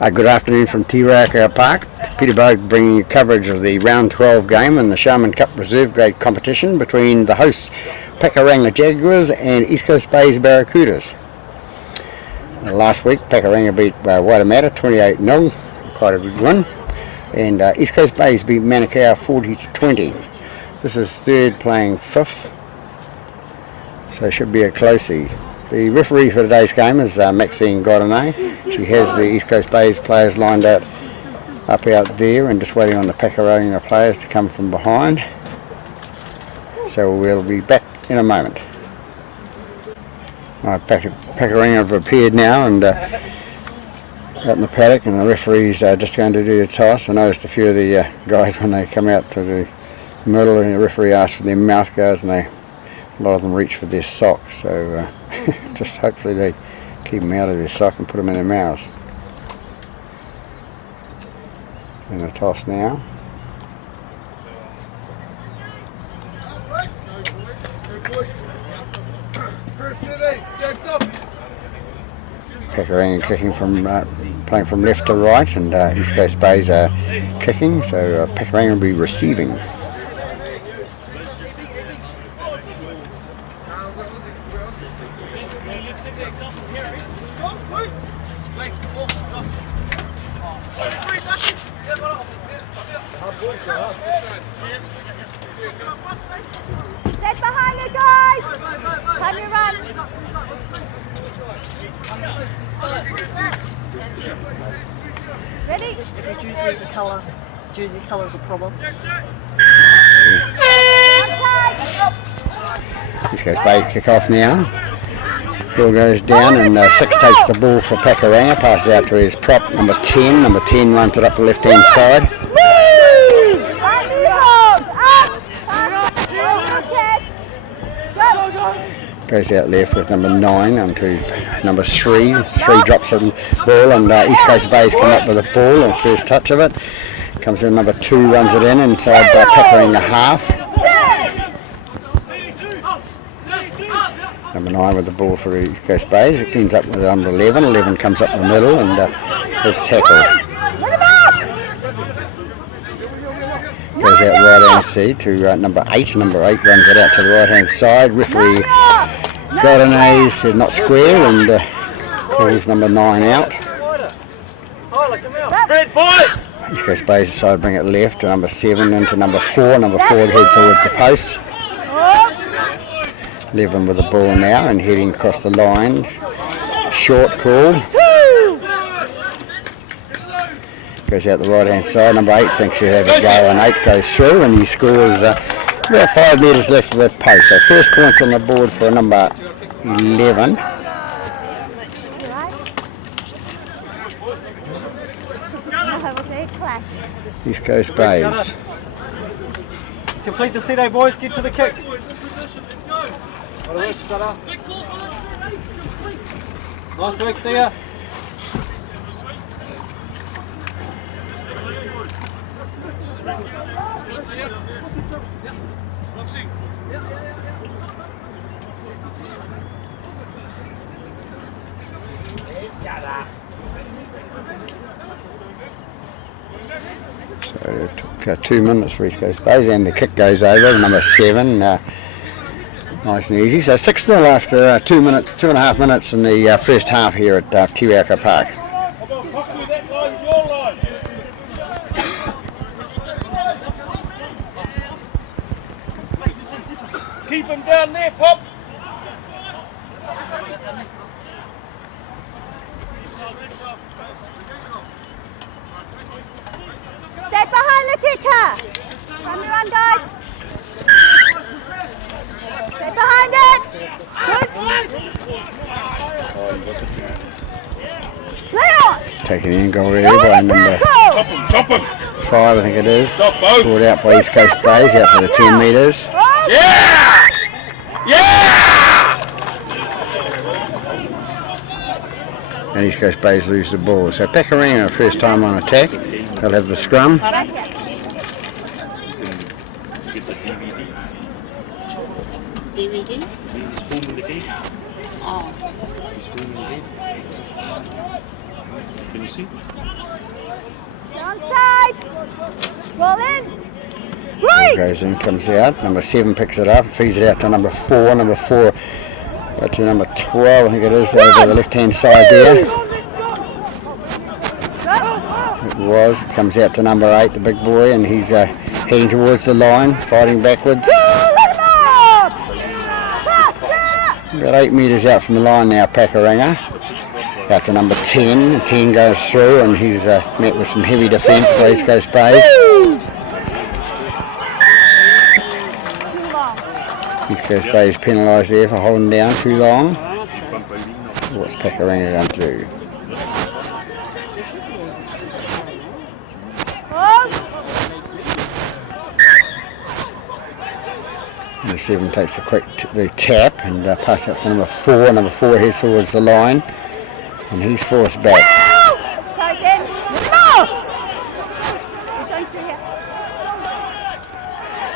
Good afternoon from Tiraka Park. Peter Bogue bringing you coverage of the round 12 game in the Sharman Cup Reserve Grade competition between the hosts Pakuranga Jaguars and East Coast Bay's Barracudas. Last week Pakuranga beat Waitemata 28-0, quite a good win, and East Coast Bay's beat Manukau 40-20. This is third playing fifth, so it should be a closey. The referee for today's game is Maxine Godinay. She has the East Coast Bay's players lined up out there and just waiting on the Pakuranga players to come from behind. So we'll be back in a moment. Pakuranga have appeared now and out in the paddock, and the referee's just going to do the toss. I noticed a few of the guys when they come out to the middle, and the referee asked for their mouth guards, and a lot of them reach for their socks, so just hopefully they keep them out of their sock and put them in their mouths. And a toss now. Pakuranga kicking from playing from left to right, and East Coast Bays are kicking, so Pakuranga will be receiving. Get behind you guys! Can you run? Ready? If your jersey colour is a problem. This goes Bay kick off now. Ball goes down, and 6 takes the ball for Pakuranga, passes out to his prop, number 10. Number 10 runs it up the left hand side. Goes out left with number 9 onto number 3. 3 drops the ball, and East Coast Bay's come up with the ball on first touch of it. Comes in number 2, runs it in inside Pakuranga half. Number 9 with the ball for East Coast Bays. It ends up with number 11. 11 comes up the middle and is tackled. Goes out right hand side to number 8. Number 8 runs it out to the right hand side. Referee Godinay said not square and calls number 9 out. East Coast Bays decided to bring it left to number 7 into number 4. Number 4 heads towards the post. 11 with the ball now and heading across the line. Short called. Goes out the right hand side. Number 8 thinks she'll have a go, and 8 goes through, and he scores about 5 metres left of the post. So first points on the board for number 11. East Coast Bays. Complete the CDA, boys. Get to the kick. Nice work, see ya. So it took 2 minutes for East Coast Bays, and the kick goes over, number 7, nice and easy. So 6-0 after 2 minutes, 2.5 minutes in the first half here at Tiraka Park. Keep him down there, Pop. Step behind the kicker. Run, guys. Step behind it. Good. Taken in goal ready by number 5, I think it is. Scored out by East Coast Bays out for the 10 metres. Yeah! Yeah! And East Coast Bays lose the ball. So Pakuranga first time on attack. They'll have the scrum. DVD? Oh. Can you see? Downside. Roll in. Ball Right. goes in, comes out. Number 7 picks it up, feeds it out to number 4. Number 4 to number 12, I think it is, over the left-hand side there. It was. It comes out to number 8, the big boy, and he's heading towards the line, fighting backwards. About 8 metres out from the line now, Pakuranga. Out to number 10. 10 goes through, and he's met with some heavy defence by East Coast Bays. East Coast Bays penalised there for holding down too long. What's Pakuranga going to do? Number 7 takes a quick the tap and pass out to number 4. Number 4 heads towards the line, and he's forced back.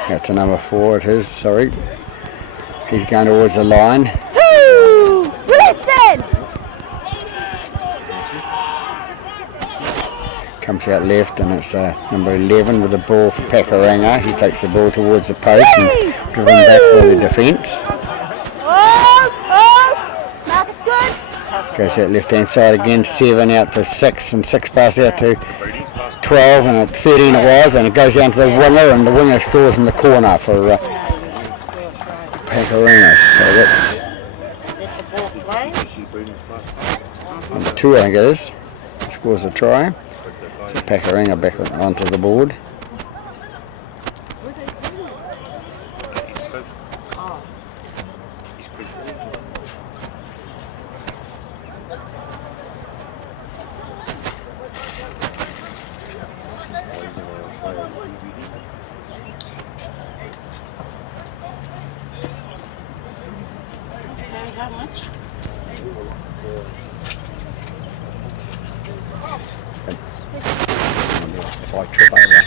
Out to number 4 it is, sorry. He's going towards the line. 2. Listen. Comes out left, and it's number 11 with the ball for Pakuranga. He takes the ball towards the post and driven back by the defence. Mark is good. Goes out left-hand side again, 7 out to 6, and 6 pass out to 12, and at 13 it was, and it goes down to the winger, and the winger scores in the corner for Pakuranga. So that's number 2, I think it is. Scores a try. So Pakuranga back onto the board. How much? If I trip over.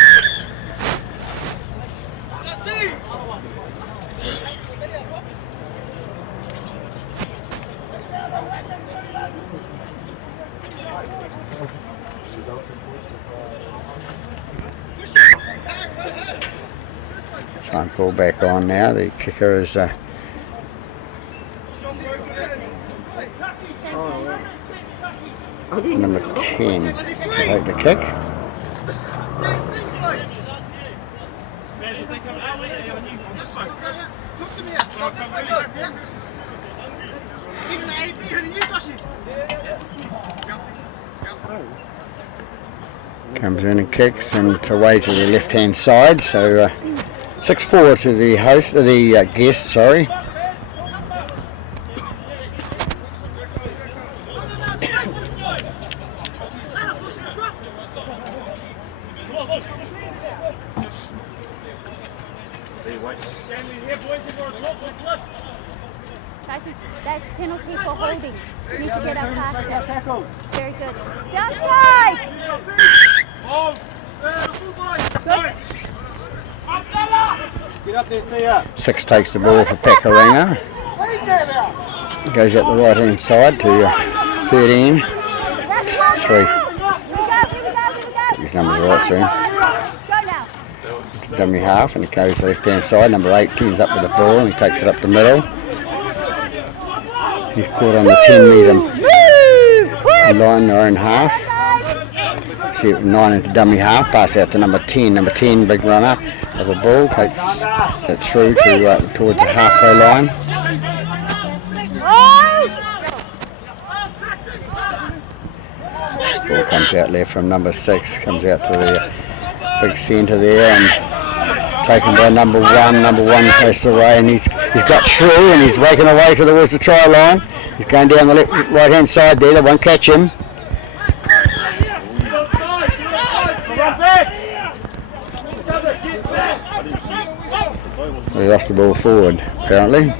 Time call back on now. The kicker is number 10 to take the kick. Comes in and kicks, and it's away to the left-hand side. So 6-4 to the host, the guest. Sorry. That's penalty for holding. You need to get up past that. Very good. Downside! Get up there, see ya. 6 takes the ball for Pakuranga. Goes out the right hand side to 13. 3. Get his numbers right soon. Dummy half, and it goes left hand side. Number 8 teams up with the ball, and he takes it up the middle. He's caught on the 10 metre line, their own half. See 9 into dummy half, pass out to number 10. Number 10, big runner of the ball, takes it through to towards the halfway line. Ball comes out left from number 6, comes out to the big centre there, and taken by number 1. Number 1 passes away, and he's got through, and he's making away towards the try line. He's going down the right hand side there. They won't catch him. He lost the ball forward, apparently.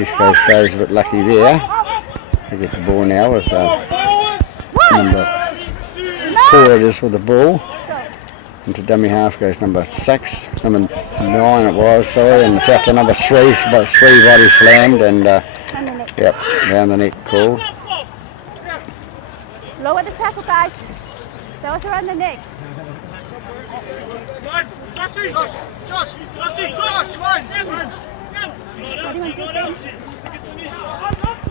East Coast goes a bit lucky there. They get the ball now with number 4 it is with the ball. Into dummy half goes number 6, number 9 it was, sorry, and it's out to number 3, but 3 body slammed and yep, down the net call. Lower the tackle, guys. That was around the neck.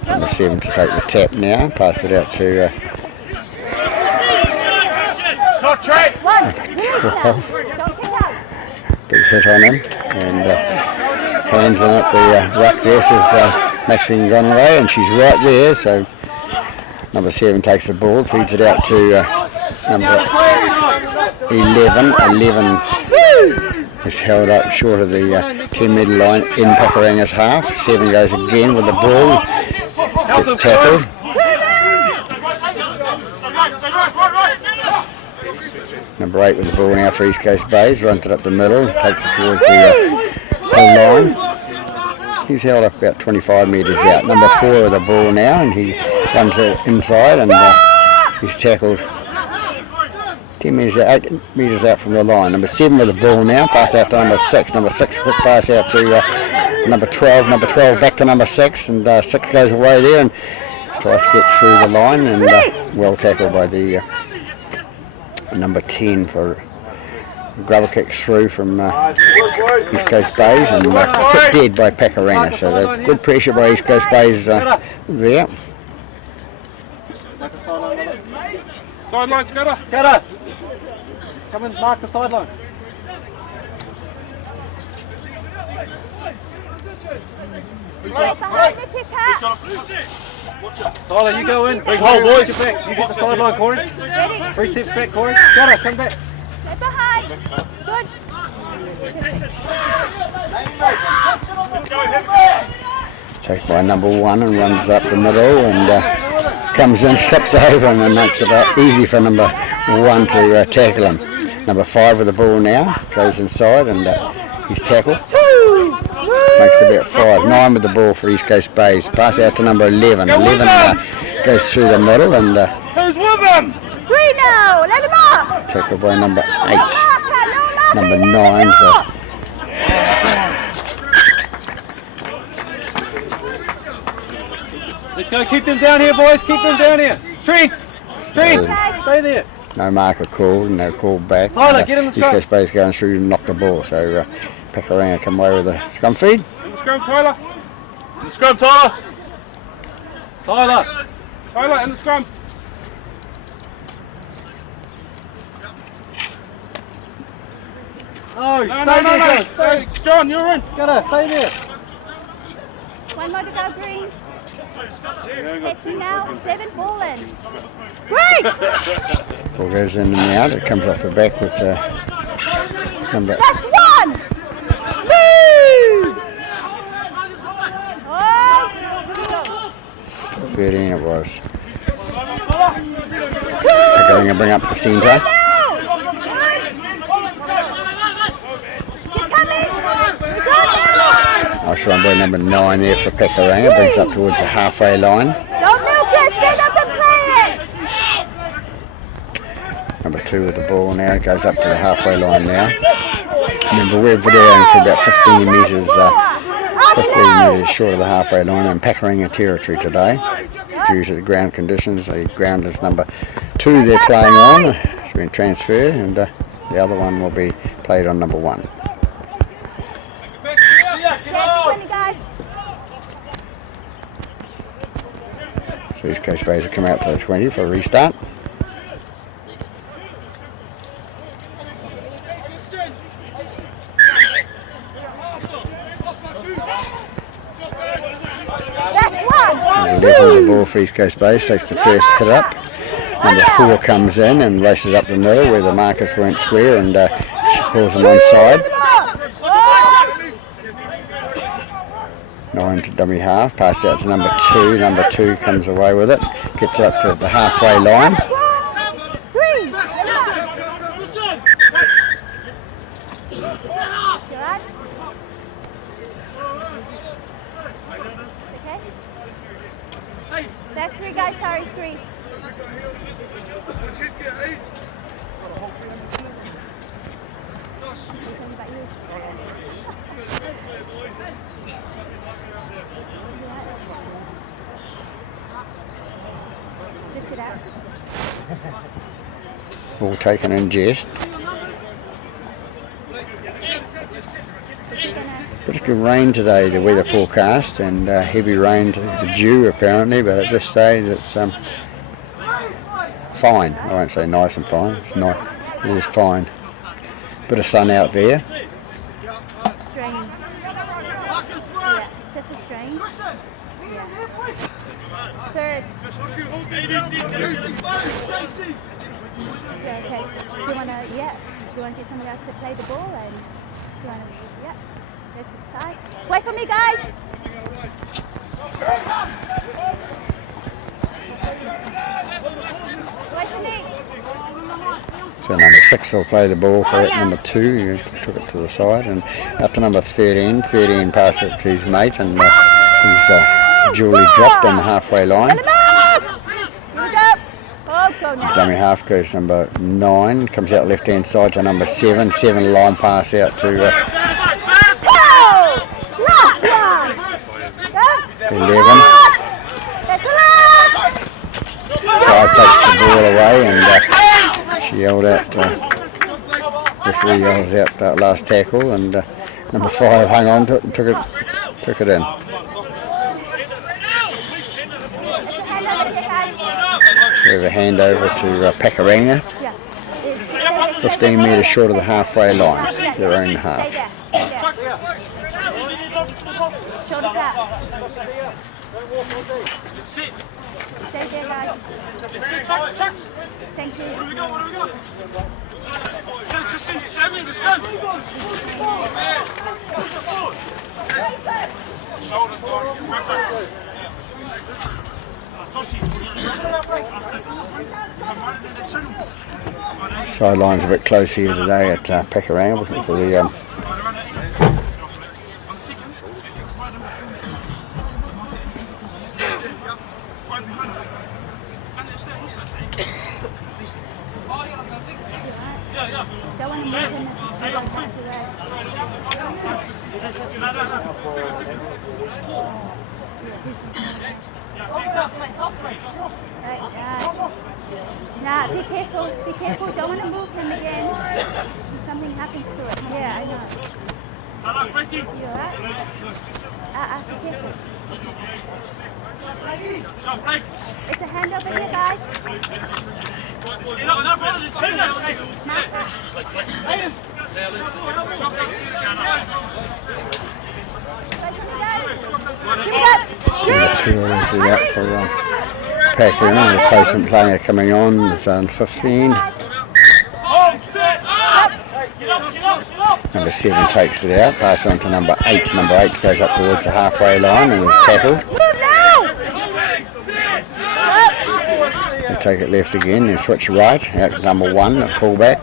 Number 7 to take the tap now, pass it out to Not track. 1. 12. Don't kick out. Big hit on him, and hands in at the ruck there says Maxine Conway, and she's right there, so number 7 takes the ball, feeds it out to number 11. 11 is held up short of the 10-metre line in Pakaranga's half. 7 goes again with the ball, gets tackled. Number 8 with the ball now for East Coast Bays, runs it up the middle, takes it towards the goal line. He's held up about 25 metres out. Number 4 with the ball now, and he runs it inside, and he's tackled 10 metres out, 8 metres out from the line. Number 7 with the ball now, pass out to number 6. Number 6 quick pass out to number 12. Number 12 back to number 6, and 6 goes away there and tries to get through the line, and well tackled by the number 10 for grubber kicks through from East Coast Bays, and put dead by Pakaranga. So good pressure by East Coast Bays there. Sideline, Scudder. Scudder! Come and mark the sideline. Behind the kick out. Tyler, you go in. Big hole, boys. You get the sideline, Corey. Ready? 3 steps back, Corey. Scudder, come back. Stay behind. Good. Taken by number 1 and runs up the middle, and comes in, slips over, and then makes it easy for number 1 to tackle him. Number 5 with the ball now, goes inside, and he's tackled. Makes it about 5. 9 with the ball for East Coast Bays. Pass out to number 11. 11 goes through the middle, and Who's with them? Reno, let him up. tackled by number 8. Number 9. So Let's go, keep them down here, boys. Keep them down here. Trent! Trent! Stay there. no marker called, and no call back. Tyler, get in the East scrum. Coast Bays going through and knock the ball. So Pakaranga come away with a scrum feed. In the scrum, Tyler. In the scrum, Tyler. Tyler! Tyler, in the scrum. Oh, No, stay no, no, there, no. guys. Stay. John, you're in. Scudder, stay there. 1 more to go, Green. Yeah, we got Catching 2. now. 7 ball in. Green! Ball goes in and out. It comes off the back with number That's 1! Woo! Oh! 13 it was. Pakaranga bring up the centre. Nice run by number 9 there for Pakaranga. Brings up towards the halfway line. Don't milk it, stand up and play it! Number 2 with the ball now. Goes up to the halfway line now. Remember, we're videoing for about 15 metres 15 metres short of the halfway line in Pakaranga territory today. Due to the ground conditions, the ground is number 2 they're playing on. It's been transferred, and the other one will be played on number 1. 20 guys. So East Coast Bays will come out to the 20 for a restart. That's 1! 11 the ball for East Coast Bays, takes the first hit up. Number 4 comes in and races up the middle where the markers weren't square, and she calls them onside. 9 to dummy half, pass out to number 2. Number 2 comes away with it, gets up to the halfway line. 3! Okay? That's 3 guys, sorry, 3. All taken in jest. Pretty good rain today, the weather forecast, and heavy rain due apparently, but at this stage it's fine. I won't say nice and fine, it's not, it is fine. Bit of sun out there. Strain. Yeah, it's just a strain. Yeah. Third. Yeah, okay. Do you want to, yeah, do you want to get somebody else to play the ball and do you want to, yeah, go to the side. Wait for me, guys! Wait for me! So number 6 will play the ball for it. Number 2, he took it to the side, and out to number 13. 13 passed it to his mate, and he's duly dropped on the halfway line. Here we go! Oh, go now. Dummy half goes number 9, comes out left hand side to number 7. 7 long pass out to 11. Five takes the ball away, and she yelled out, referee yells out that last tackle, and number 5 hung on to it and took it in. We have a handover to Pakuranga, 15 metres short of the halfway line, their own half. Shoulders out. Stay there, guys. Thank you. What do we got? Sideline's a bit close here today at Pakuranga for the Don't want to move him. Nah, be careful, don't want to move him again. If something happens to it. Yeah, I know. You alright? Be careful. It's a hand over here, guys. Number 2 is out for Pakuranga. The replacement player coming on is 15. Number 7 takes it out, pass on to number 8. Number 8 goes up towards the halfway line and is tackled. They take it left again, they switch right, out to number 1, a pullback.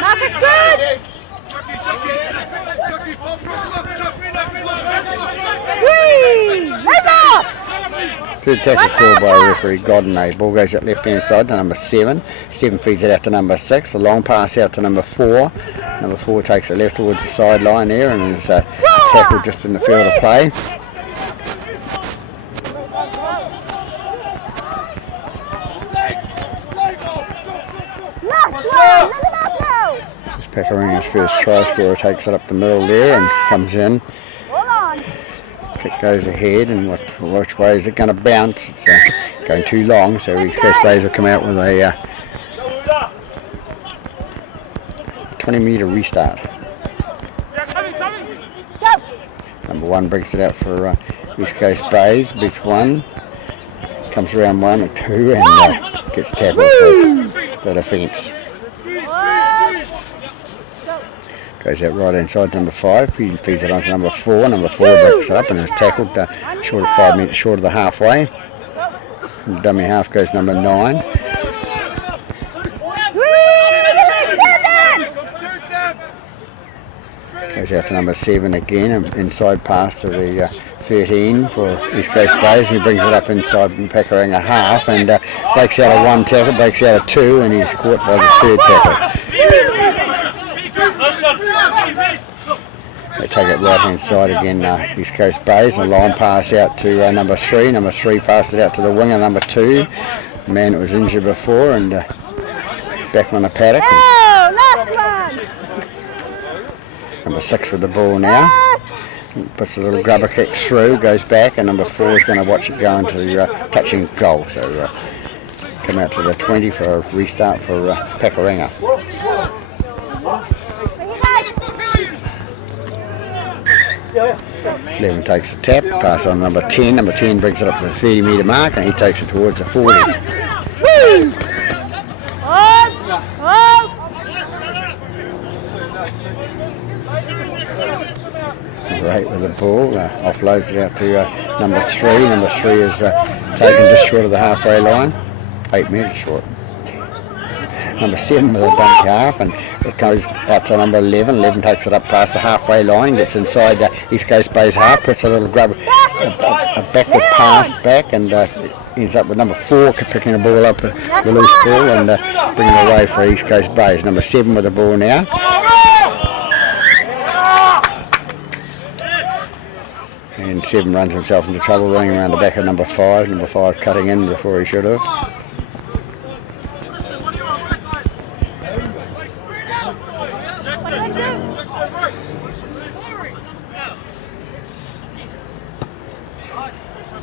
Marcus, good! Third tackle called by referee Godinay. Ball goes out left hand side to number 7. 7 feeds it out to number 6. A long pass out to number 4. Number 4 takes it left towards the sideline there and is tackled just in the field of play. It's Pakaranga's first try scorer, takes it up the middle there and comes in. Kick goes ahead, and which way is it going to bounce? It's going too long, so East Coast Bays will come out with a 20-metre restart. Number 1 brings it out for East Coast Bays, beats 1, comes around 1 or 2 and gets tackled for that offence. Goes out right inside number 5, he feeds it on to number 4. Number 4 breaks it up and is tackled short of 5 metres short of the halfway. And the dummy half goes number 9. Goes out to number 7 again, and inside pass to the 13 for East Coast Bays. He brings it up inside Pakuranga half and breaks out of 1 tackle, breaks out of 2, and he's caught by the 3rd tackle. They take it right hand side again, East Coast Bays. A line pass out to number 3. Number 3 passed it out to the winger, number 2. The man that was injured before, and he's back on the paddock. Oh, last one! Number 6 with the ball now. Puts a little grubber kick through, goes back, and number 4 is going to watch it go into touching goal. So come out to the 20 for a restart for Pakuranga. Levin takes the tap, pass on number 10. Number 10 brings it up to the 30-metre mark, and he takes it towards the 40. Great with the ball, offloads it out to number 3. Number 3 is taken just short of the halfway line, 8 metres short. Number 7 with a bump half, and it goes out to number 11. 11 takes it up past the halfway line, gets inside East Coast Bay's half, puts a little grub, a backward pass back, and ends up with number 4 picking the ball up, the loose ball, and bringing it away for East Coast Bays. Number 7 with the ball now. And 7 runs himself into trouble, running around the back of number 5. Number 5 cutting in before he should have.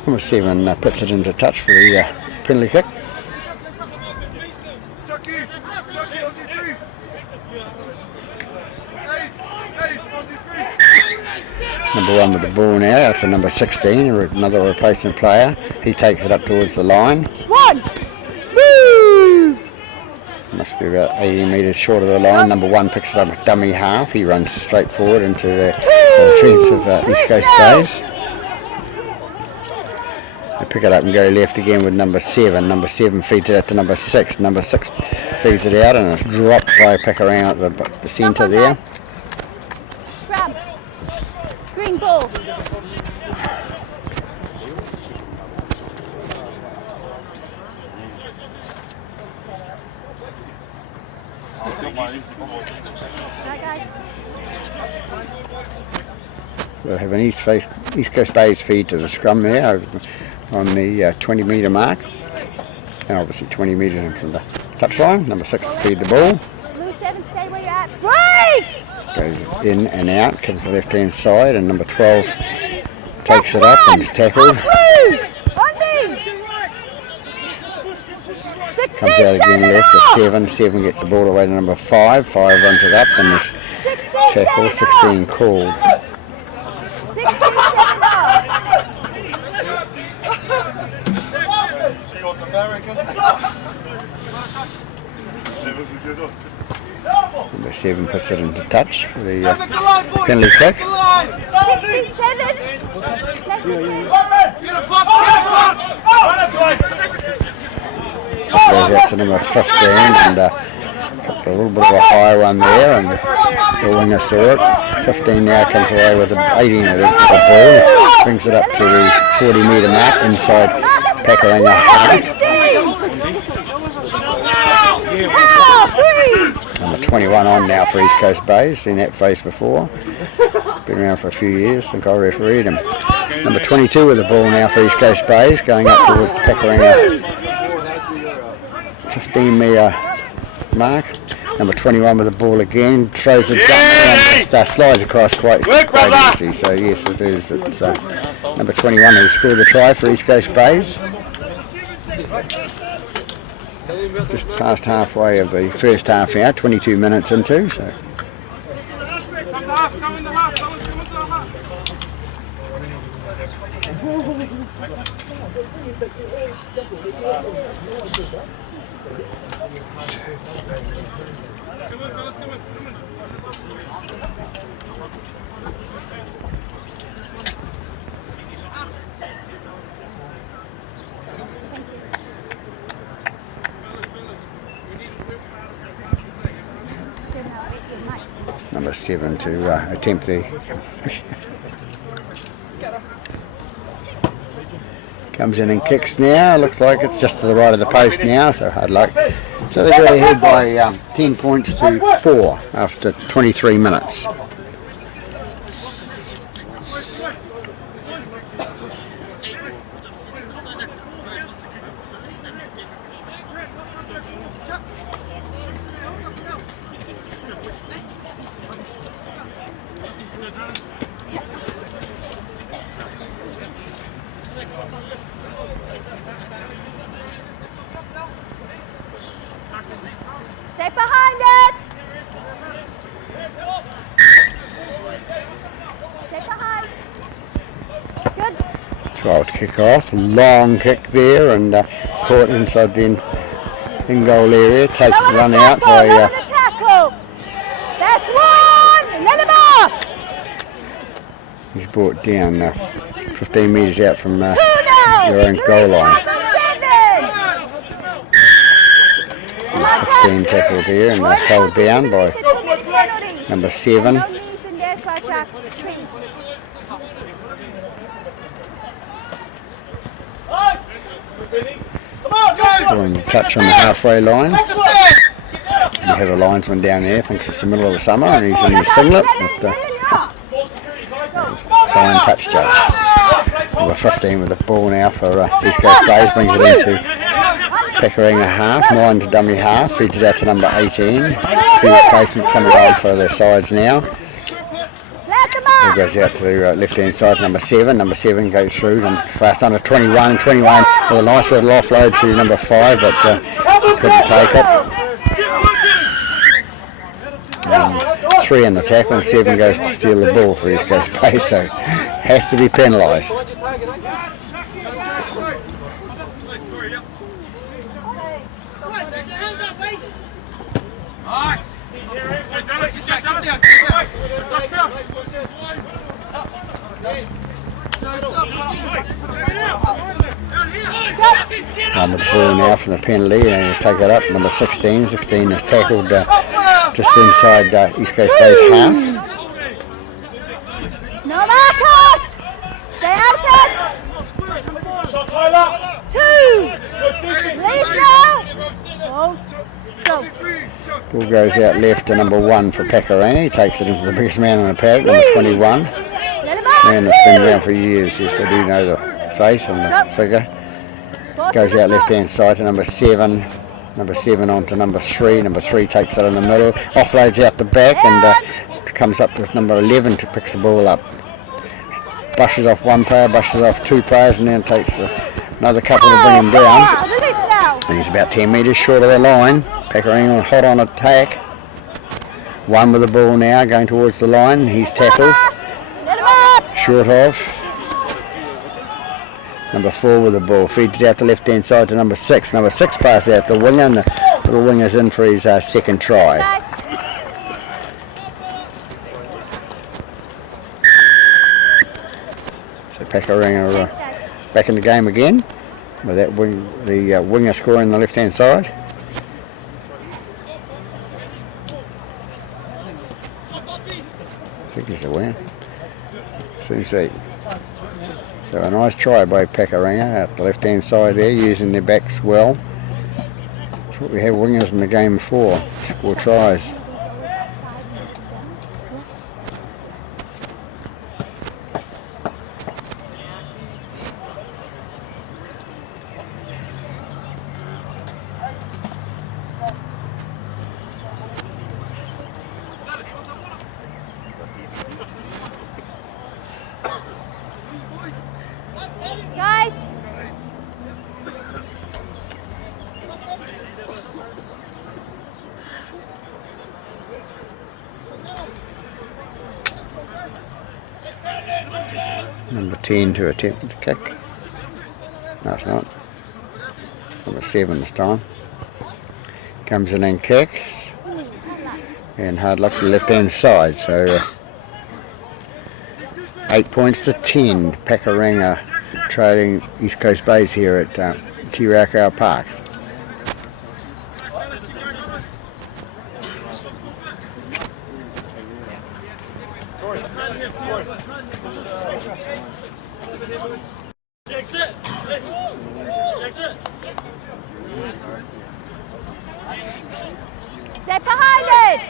Number 7 puts it into touch for the penalty kick. Number 1 with the ball now, out to number 16, another replacement player. He takes it up towards the line. 1! Woo! Must be about 80 metres short of the line. Number 1 picks it up with dummy half. He runs straight forward into the defence of East Coast Bays. They pick it up and go left again with number 7. Number 7 feeds it out to number 6. Number 6 feeds it out, and it's dropped by Pakuranga at the centre there. Scrum. Green ball. Right, guys. We'll have an East Coast Bays feed to the scrum there on the 20 metre mark. And obviously 20 metres from the touchline. Number 6 to feed the ball. Blue 7, stay where you're at. Right! Goes in and out, comes to the left hand side, and number 12 takes it up and is tackled. Comes out again left to 7. 7 gets the ball away to number 5. 5 runs it up and is tackle. 16 called. Number 7 puts it into touch for the penalty kick. Goes out to number 15 and a little bit of a high one there, and the winger saw it. 15 now comes away with 18 it is with the ball, brings it up to the 40 metre mark inside Pakuranga half. Number 21 on now for East Coast Bays, seen that face before, been around for a few years, I think I refereed him. Number 22 with the ball now for East Coast Bays, going up towards the Pakuranga 15 metre mark. Number 21 with the ball again, throws it down and just slides across quite easy. So yes, it is. It's number 21 who scored the try for East Coast Bays. Just past halfway of the first half hour, 22 minutes into. So. Number 7 to attempt the comes in and kicks now. Looks like it's just to the right of the post now, so hard luck. So they go ahead by 10 points to 4 after 23 minutes. 12 to kick off. Long kick there and caught inside the in-goal area. Take the run out by... That's one! Let him off! he's brought down 15 metres out from your own goal line. 15 tackled here and held down by number 7. Pulling the touch on the halfway line. You have a linesman down there, thinks it's the middle of the summer and he's in his singlet with the fine touch judge. Number 15 with the ball now for East Coast Bays, brings it into Pekaranga half, 9 to dummy half, feeds it out to number 18. Two replacement coming on for their sides now. It goes out to the left hand side, number 7. Number 7 goes through, fast under 21. 21 with a nice little offload to number 5, but couldn't take it. 3 in the tackle and 7 goes to steal the ball for East Coast Bays, so has to be penalised. With the ball now from the penalty and we'll take it up. Number 16. 16 is tackled just inside East Coast Bays half. No markers! Stay out of it! 2! Leave now! Go! Ball goes out left to number 1 for Pekaranga. He takes it into the biggest man on the paddock, number 21. Man that's been around for years, yes, I do know the face and the figure. Goes out left hand side to number 7. Number 7 on to number 3. Number 3 takes it in the middle, offloads out the back and comes up with number 11 to pick the ball up. Brushes off one player, brushes off 2 players and then takes another couple to bring him down. And he's about 10 metres short of the line. Pekaranga hot on attack. 1 with the ball now going towards the line. He's tackled. Short of. Number 4 with the ball, feeds it out the left hand side to number 6. Number 6 passes out the winger and the little winger's in for his second try. So Pekaranga back in the game again with that the winger scoring on the left hand side. I think he's a winner. Soon see. So a nice try by Pekaranga out the left hand side there, using their backs well. That's what we have wingers in the game for, score tries. Guys! Number 10 to attempt the kick. No, it's not. Number 7 this time. Comes in and kicks. And hard luck to the left hand side. So 8 points to 10. Pekaranga trailing East Coast Bays here at Tirakau Park. Step behind it!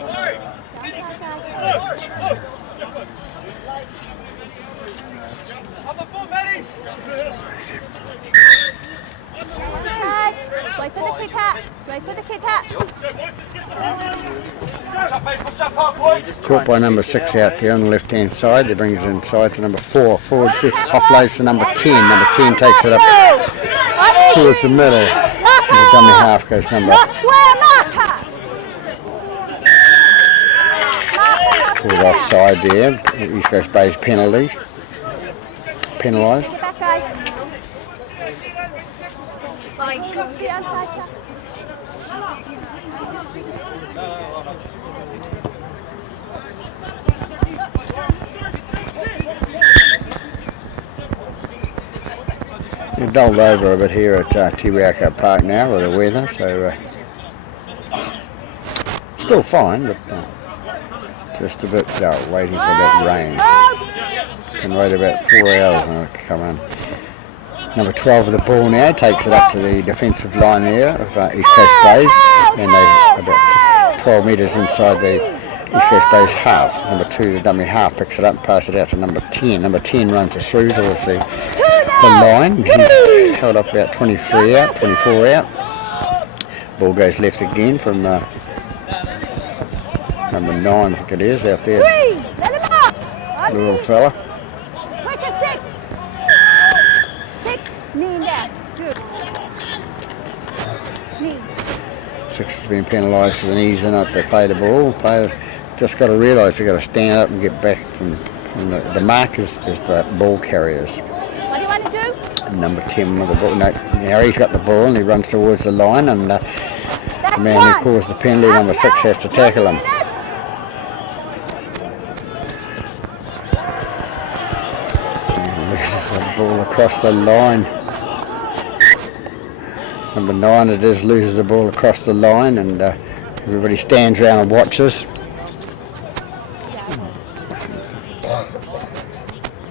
Wait for the kick out. Wait for the kick out. Caught by number 6 out here on the left hand side. He brings it inside to number 4. Forward offloads to number 10. Number 10 takes it up towards the middle. The dummy half goes number. Called offside there. East Coast Bays penalised. Back, guys. one side, sir. We've dulled over a bit here at Tiwaka Park now with the weather, so still fine, but just a bit waiting for that rain. Can wait about 4 hours and it'll come in. Number 12 with the ball now, takes it up to the defensive line there of East Coast Bays, and they about 12 metres inside the East Coast Bays half. Number 2, the dummy half, picks it up and passes it out to number 10. Number 10 runs it through towards the line. He's held up about 24 out. Ball goes left again from number 9, I think it is, out there. The little fella. Quicker, 6. 6. Knee dash. Good. Knee. 6 has been penalised for the knees in it. They play the ball. Players just got to realise they've got to stand up and get back from the mark is the ball carriers. What do you want to do? Number 10 with the ball. No, now he's got the ball and he runs towards the line, and the man who caused the penalty, number 6, has to tackle him. The ball across the line. Number 9 it is, loses the ball across the line, and everybody stands around and watches.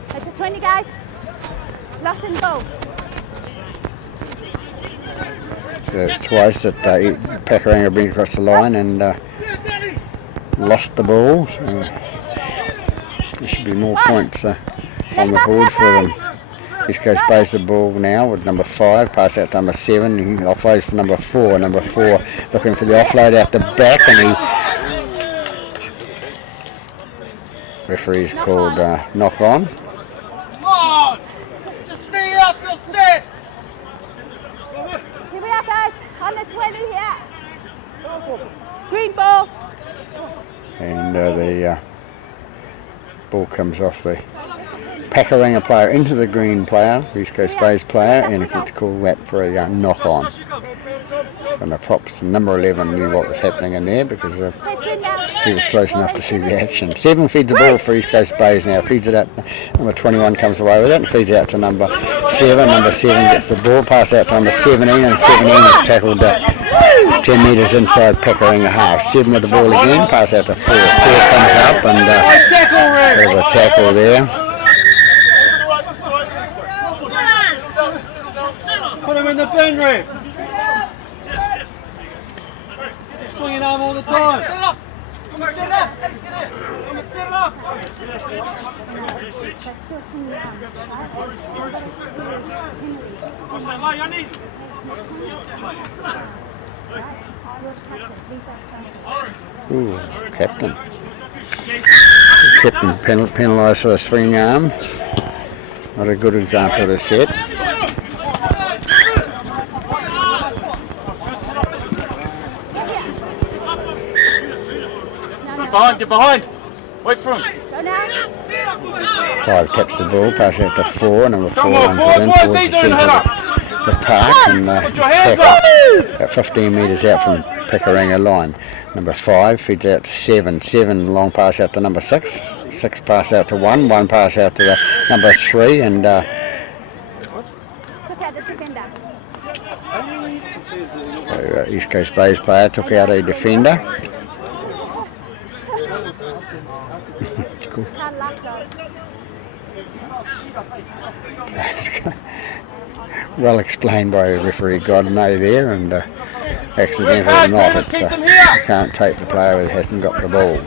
That's a 20, guys. Lost in ball. So it's twice that Pakuranga been across the line and lost the ball. So there should be more points on the board for them. East Coast Bays the ball now with number 5, pass out to number 7, he offloads to number 4. Number 4 looking for the offload out the back, and referee's called knock on. Come on! Just stay up, you're set! Here we are, guys. On the 20 here. Green ball. And the ball comes off the Pakuranga player into the green player, East Coast Bays player, and it gets called that for a knock on. And the props, number 11, knew what was happening in there because he was close enough to see the action. 7 feeds the ball for East Coast Bays now, feeds it out, number 21 comes away with it and feeds out to number 7. Number 7 gets the ball, pass out to number 17, and 17 is tackled 10 metres inside Pakuranga half. 7 with the ball again, pass out to 4. 4 comes up, and there's a tackle there. Put him in the bin, ref. Swinging arm all the time. Set it up. Come on, set it up. Come on, set it up. Ooh, captain. Captain penalised for a swing arm. Not a good example of the set. Get behind. Wait for him. Go now. 5 taps the ball, pass out to 4. Number 4 runs it in towards the centre of the park, and it's tackled about 15 metres out from Pakuranga line. Number 5 feeds out to 7. 7 long pass out to number 6. 6 pass out to 1. 1 pass out to the number 3, and Look at the defender. so East Coast Bays player took out a defender. Cool. Can't laugh though. Well explained by referee Godinay there, and accidental or not, it's you can't take the player who hasn't got the ball.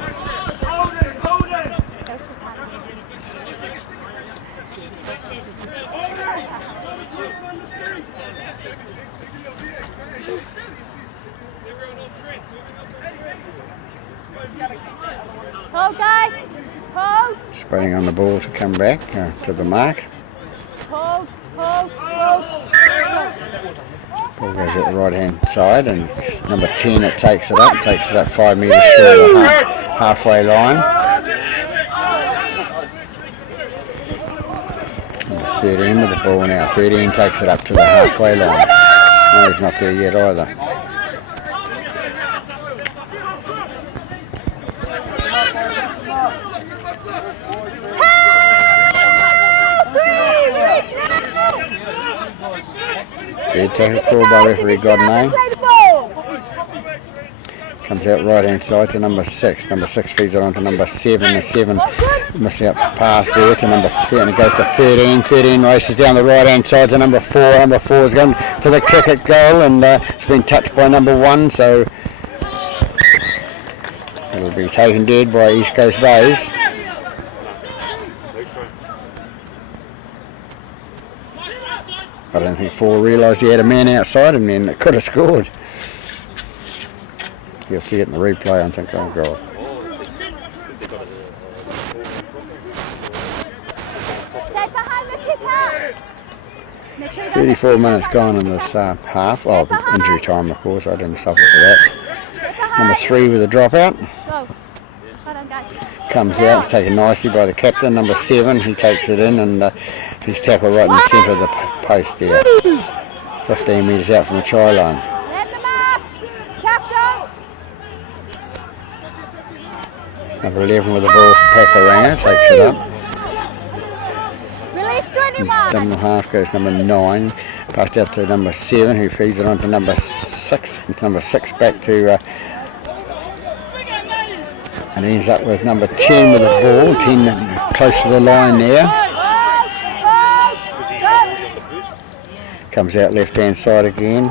Hold, guys. Hold. Just waiting on the ball to come back to the mark. Hold. Hold. Hold. Ball goes at the right hand side, and number 10 it takes it up 5 metres short of the halfway line. Number 13 with the ball now. 13 takes it up to the halfway line. No, he's not there yet either. Good tackle call by referee Godney. Comes out right hand side to number 6. Number 6 feeds it on to number 7. The 7 missing up pass there to number 3, and it goes to 13. 13 races down the right hand side to number 4. Number 4 is going for the kick at goal, and it's been touched by number 1, so it'll be taken dead by East Coast Bays. I don't think 4 realised he had a man outside him then that could have scored. You'll see it in the replay, I think. Oh God. 34 minutes gone in this half. Oh, injury time, of course. I didn't suffer for that. Number 3 with a dropout. Comes out. It's taken nicely by the captain. Number 7, he takes it in, and he's tackled right in the centre of the post there. 15 metres out from the try line. Number 11 with the ball for Pakaranga, takes it up. Release 21. Down the half goes number 9, passed out to number 7, who feeds it on to number 6. Number 6 back to, and ends up with number 10 with the ball. 10 close to the line there. Comes out left hand side again.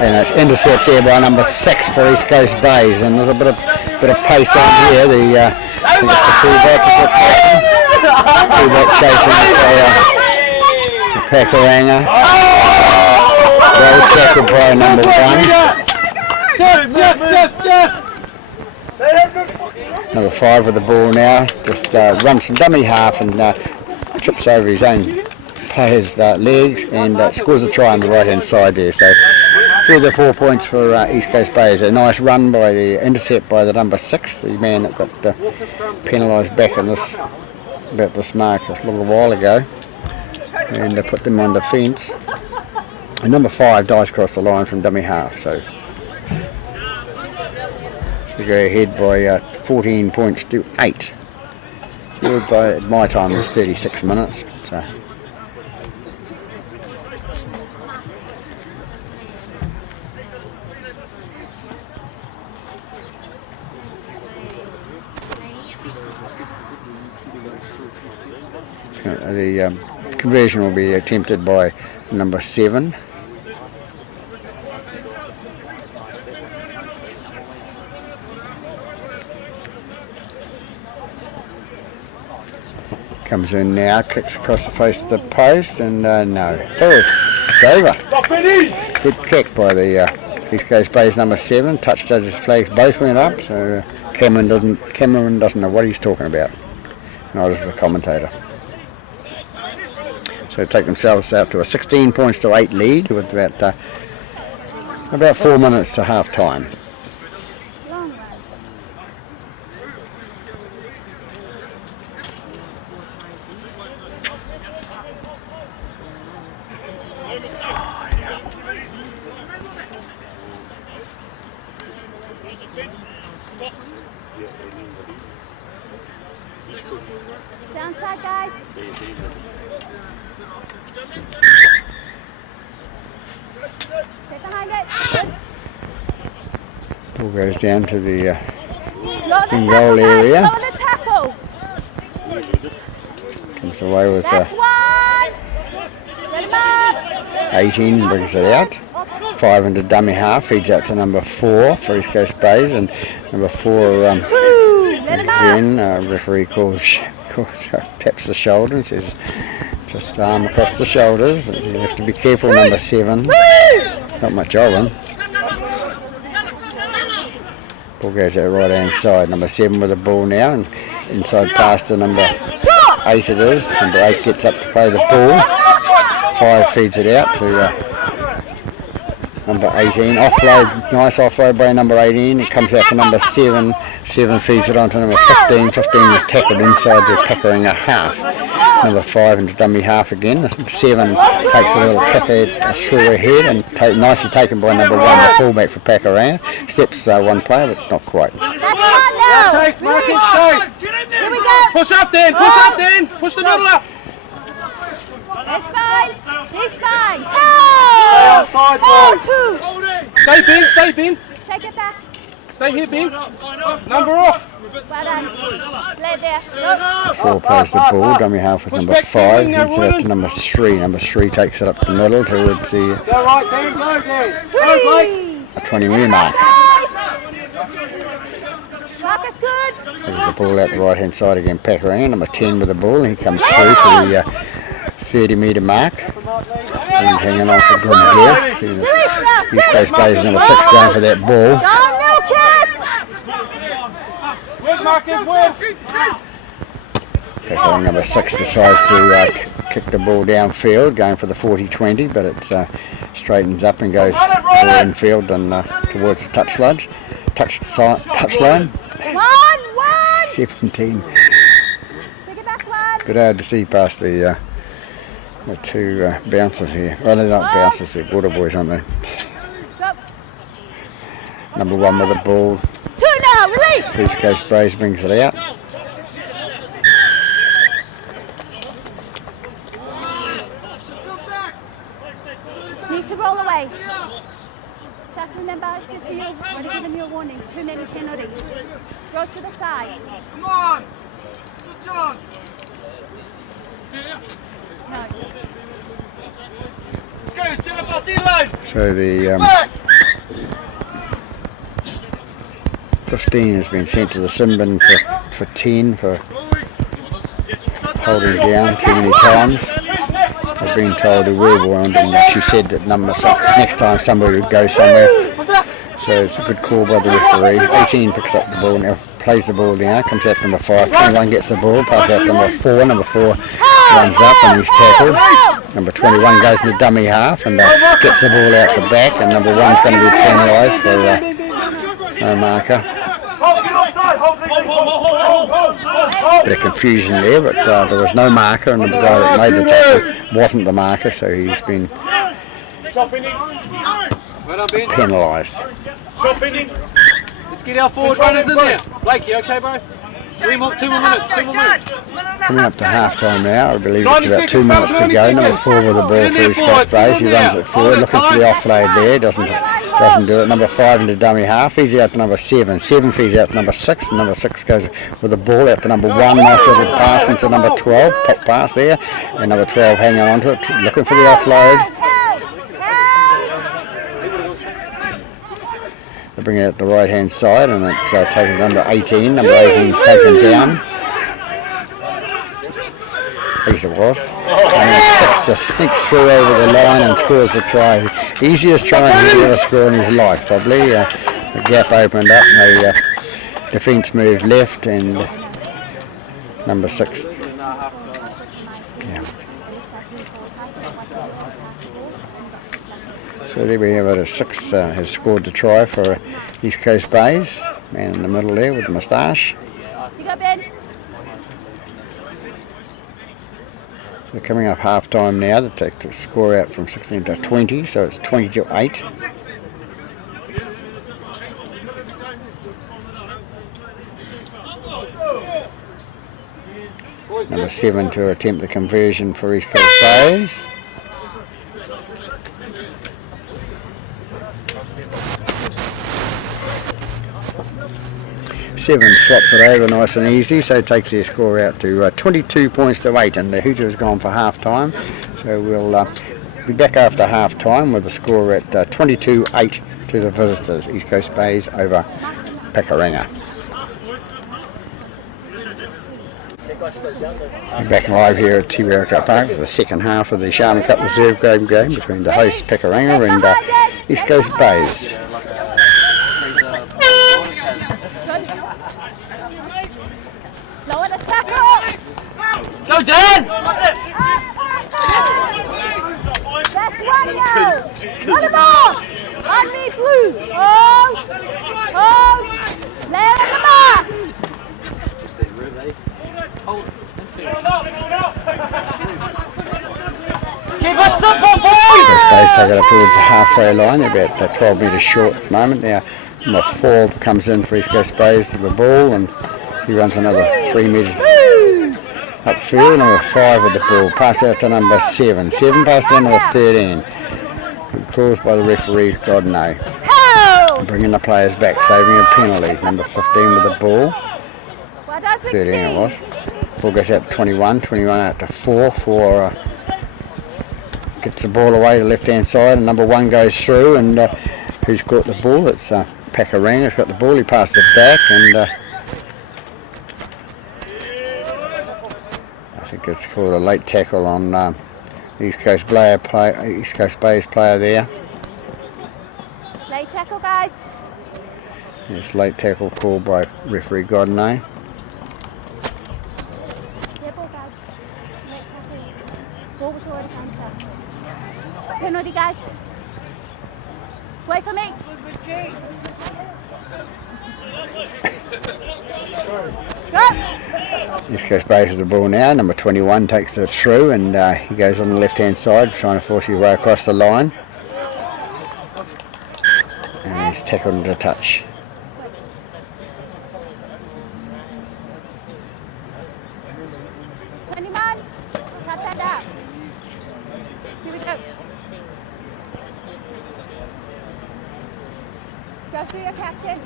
And it's intercept there by number 6 for East Coast Bays, and there's a bit of pace on here. I think it's the fullback is attacking. Fullback chasing the Pakaranga. Well tackled by number 1. Number 5 with the ball now. Just runs from dummy half and trips over his own player's legs and scores a try on the right hand side there. So further 4 points for East Coast Bays. A nice run by the intercept by the number 6, the man that got penalised back in this about this mark a little while ago, and put them on defence. And number 5 dives across the line from dummy half. So they go ahead by 14 points to 8. By my time was 36 minutes. So. The conversion will be attempted by number 7. Comes in now, kicks across the face of the post, and no. Oh, it's over. Good kick by the East Coast Bays number 7. Touch judges' flags both went up, so Cameron doesn't know what he's talking about. Not as the commentator. So take themselves out to a 16 points to 8 lead with about 4 minutes to half time. Downside, guys. Get behind it. Ball goes down to the in-goal area. Lower the tackle. Comes away with That's one. Get him up. 18, brings it out. 5 into dummy half, feeds out to number 4 for East Coast Bays, and number 4 again, referee taps the shoulder and says just arm across the shoulders. You have to be careful, number 7. Not much of him. Ball goes out right hand side. Number 7 with the ball now, and inside pass to number 8 it is. Number 8 gets up to play the ball. 5 feeds it out to number 18. Offload, nice offload by number 18. It comes out to number 7. 7 feeds it on to number 15. 15 is tackled inside the Pickeringa half. Number 5 into dummy half again. 7 takes a little kick ashore ahead and nicely taken by number 1, the fullback for Pickeringa. Steps one player, but not quite. Chase, Marcus, chase. Here we go. Push up, Dan. Push up, Dan. Push the middle up. It's fine. He's fine. Outside, boys. Stay, Ben. Stay, Ben. Take it back. Stay here, Ben. Number off. Well done. Play there. Go. 4 plays the ball, dummy half with number 5. Heads it up to number 3. Number 3 takes it up the middle towards the Go right, Dan. Go, Dan. Go, Blake. 20-metre mark. Marcus, good. There's the ball out the right hand side again, Pickeringa. Number 10 with the ball. He comes through for the 30-metre mark. He's hanging on for good guess. East Coast Bay's number 6 going for that ball. Go, Where's Marcus? Where? Pickering number 6 decides to kick the ball downfield, going for the 40-20, but it straightens up and goes more infield and towards the touchline. 17. Take it back, one. Good hard to see past the 2 bouncers here. Well, they're not bouncers, they're water boys, aren't they? Go. Number 1 with the ball. 2 now, release. East Coast Braves brings it out. Need to roll away. Chuck, remember I said to you, I've already given you a warning. Too many penalties. Go to the side. Come on. John. No. Let's go. Set up our D-line. So the 15 has been sent to the sin bin for 10 for holding down too many times. I've been told he will warned and she said that next time somebody would go somewhere. So it's a good call by the referee. 18 picks up the ball now, plays the ball down, comes out number 5. 21 gets the ball, passes out to number 4. Number 4 runs up and he's tackled. Number 21 goes to the dummy half and gets the ball out the back, and number 1's going to be penalised for no marker. Bit of confusion there, but there was no marker, and the guy that made the tackle wasn't the marker, so he's been penalised. Let's get our forward runners in there. Blake, you okay, bro? 2 more minutes. Coming up to half time now, I believe it's about 2 minutes to go. Number 4 with the ball for East Coast Braves. He runs it forward, looking for the offload there, doesn't do it. Number 5 into dummy half, feeds out to number 7. 7 feeds out to number 6, and number 6 goes with the ball out to number 1. Nice little pass into number 12, pop pass there, and number 12 hanging on to it, looking for the offload. They bring it out the right hand side, and it's taken number 18. Number 18's taken down. I think it was. And 6 just sneaks through over the line and scores a try. Easiest try he's ever scored in his life, probably. The gap opened up, and the defence moved left, and number 6. Yeah. So there we have it. 6 has scored the try for East Coast Bays. Man in the middle there with the moustache. You go, Ben. So coming up half time now, they take the score out from 16 to 20, so it's 20-8. Number 7 to attempt the conversion for East Coast Bays. Seven slots it over nice and easy, so it takes their score out to 22 points to 8, and the Hooters gone for half time. So we'll be back after half time with the score at 22-8 to the visitors. East Coast Bays over Pickeringa. We're back live here at Tiwiraka Park for the second half of the Sharman Cup Reserve game between the host Pickeringa and East Coast Bays. Lower the tackle. Go, Dan! That's one now. One more. Lay on the mark! Keep it simple, boys! East Coast Bays take it up towards the halfway line. They're about 12 metres short at the moment. Now number 4 comes in for East Coast Bays to the ball, and he runs another 3 metres upfield. Number 5 with the ball. Pass out to number 7. 7 passes to number 13. Good calls by the referee, God no. Bringing the players back, saving a penalty. Number 15 with the ball. 13 it was. Ball goes out to 21. 21 out to 4. 4 gets the ball away to the left hand side, and number 1 goes through, and who's got the ball? It's Pakaranga's got the ball. He passes it back, and I think it's called a late tackle on East Coast Bays player there. Late tackle, guys. Yes, late tackle called by referee Godinay. Yeah, ball, guys. Late tackle. Ball was already counter. Penalty, guys. Wait for me. Go. East Coast Bays has the ball now. Number 21 takes it through, and he goes on the left hand side trying to force his way across the line. And he's tackled into touch. Cut that out. Here we go. Go through your captain.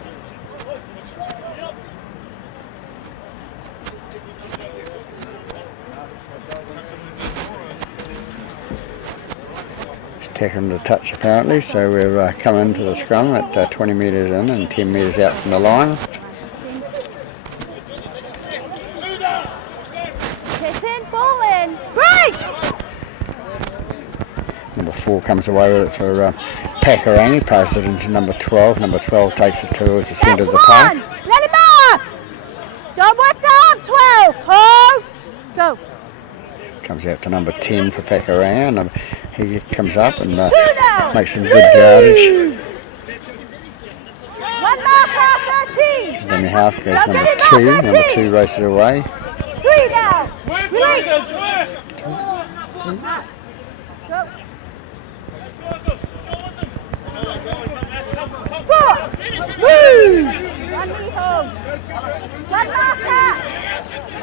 It's taken to touch apparently, so we've come into the scrum at 20 metres in and 10 metres out from the line. Get in, ball in. Break! Number 4 comes away with it for Pakarang. Passes it into number 12. Number 12 takes it towards the centre of the park. Let him up! Don't work down, 12. Hold. Go. Comes out to number 10 for Pakarang, and he comes up and makes some good yardage. 1 marker, 13. Then the half goes number 2. Number 2 races away. 3 down. Release. Go. 4. Woo! 1 knee hold. 1 marker.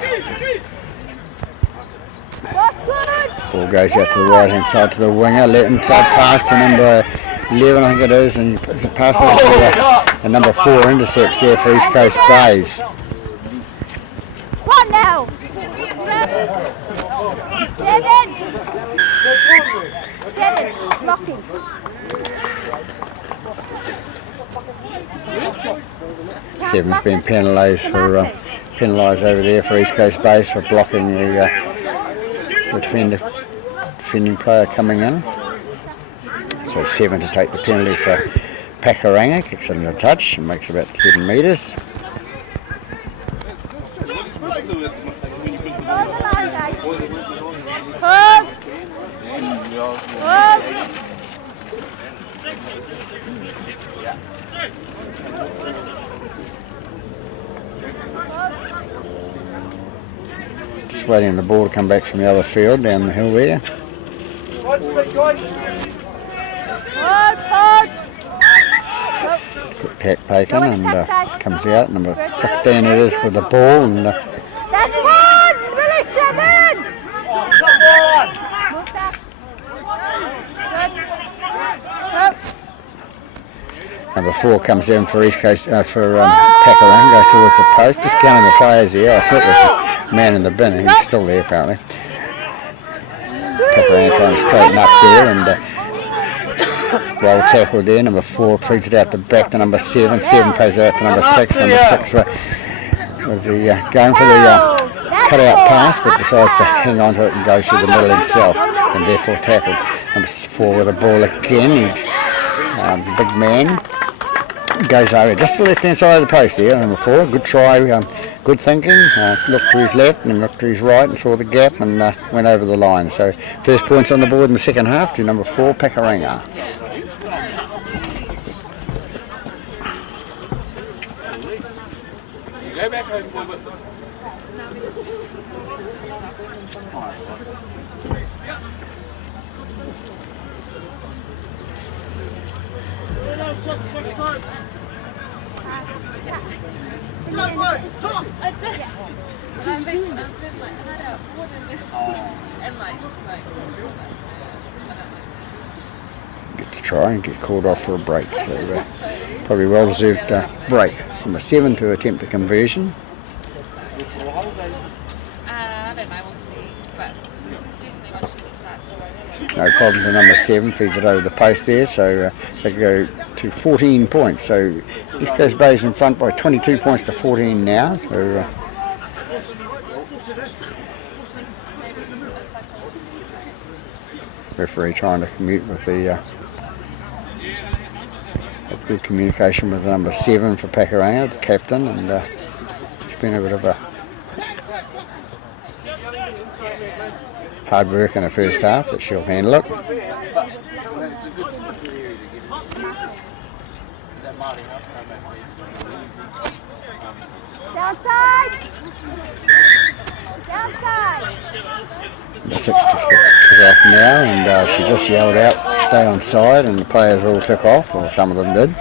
That's good. Ball goes out to the right hand side to the winger. Inside pass to number 11, I think it is, and he puts a pass to the number 4 intercepts there for East Coast Bays. 1 now. 7. 7. Blocking. Seven's been penalised over there for East Coast Bays for blocking the defending player coming in. So 7 to take the penalty for Pakaranga. Kicks it into touch and makes about 7 metres. Just waiting for the ball to come back from the other field down the hill there. Good pack taken and comes out. Number 15 it is with the ball. And, that's 1! Release 7! number 4 comes in for East Coast for Pakarang, goes towards the post. Just counting the players here. I thought there was a man in the bin, and he's still there apparently. Pakarang trying to straighten up there and well tackled there. Number 4 feeds it out the back to number 7. 7 pays out to number 6. Number 6 was going for the cut-out pass, but decides to hang on to it and go through the middle himself, and therefore tackled. Number 4 with the ball again. Big man goes over just to the left-hand side of the post here. Number 4, good try, good thinking. Looked to his left and looked to his right and saw the gap and went over the line. So first points on the board in the second half to number 4, Pakaranga. Get to try and get called off for a break, so probably well deserved break. Number 7 to attempt the conversion. I don't know, we'll see, but definitely once we start so No problem to number 7, feeds it over the post there, so they go to 14 points. So East Coast Bay's in front by 22 points to 14 now. So referee trying to commute with the good communication with number 7 for Pakuranga, the captain, and it's been a bit of a hard work in the first half, but she'll handle it. Downside! Downside! Number 6 to kick off now, and she just yelled out, stay on side, and the players all took off, or some of them did.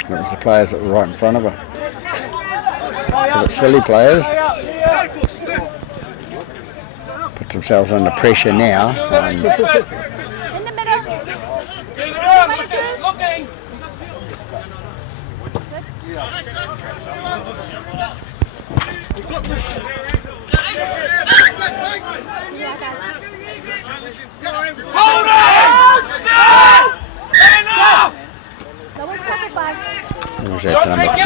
It was the players that were right in front of her. So the silly players put themselves under pressure now. In the middle! Looking! Hold it! Double sacrifice. It was at number 13,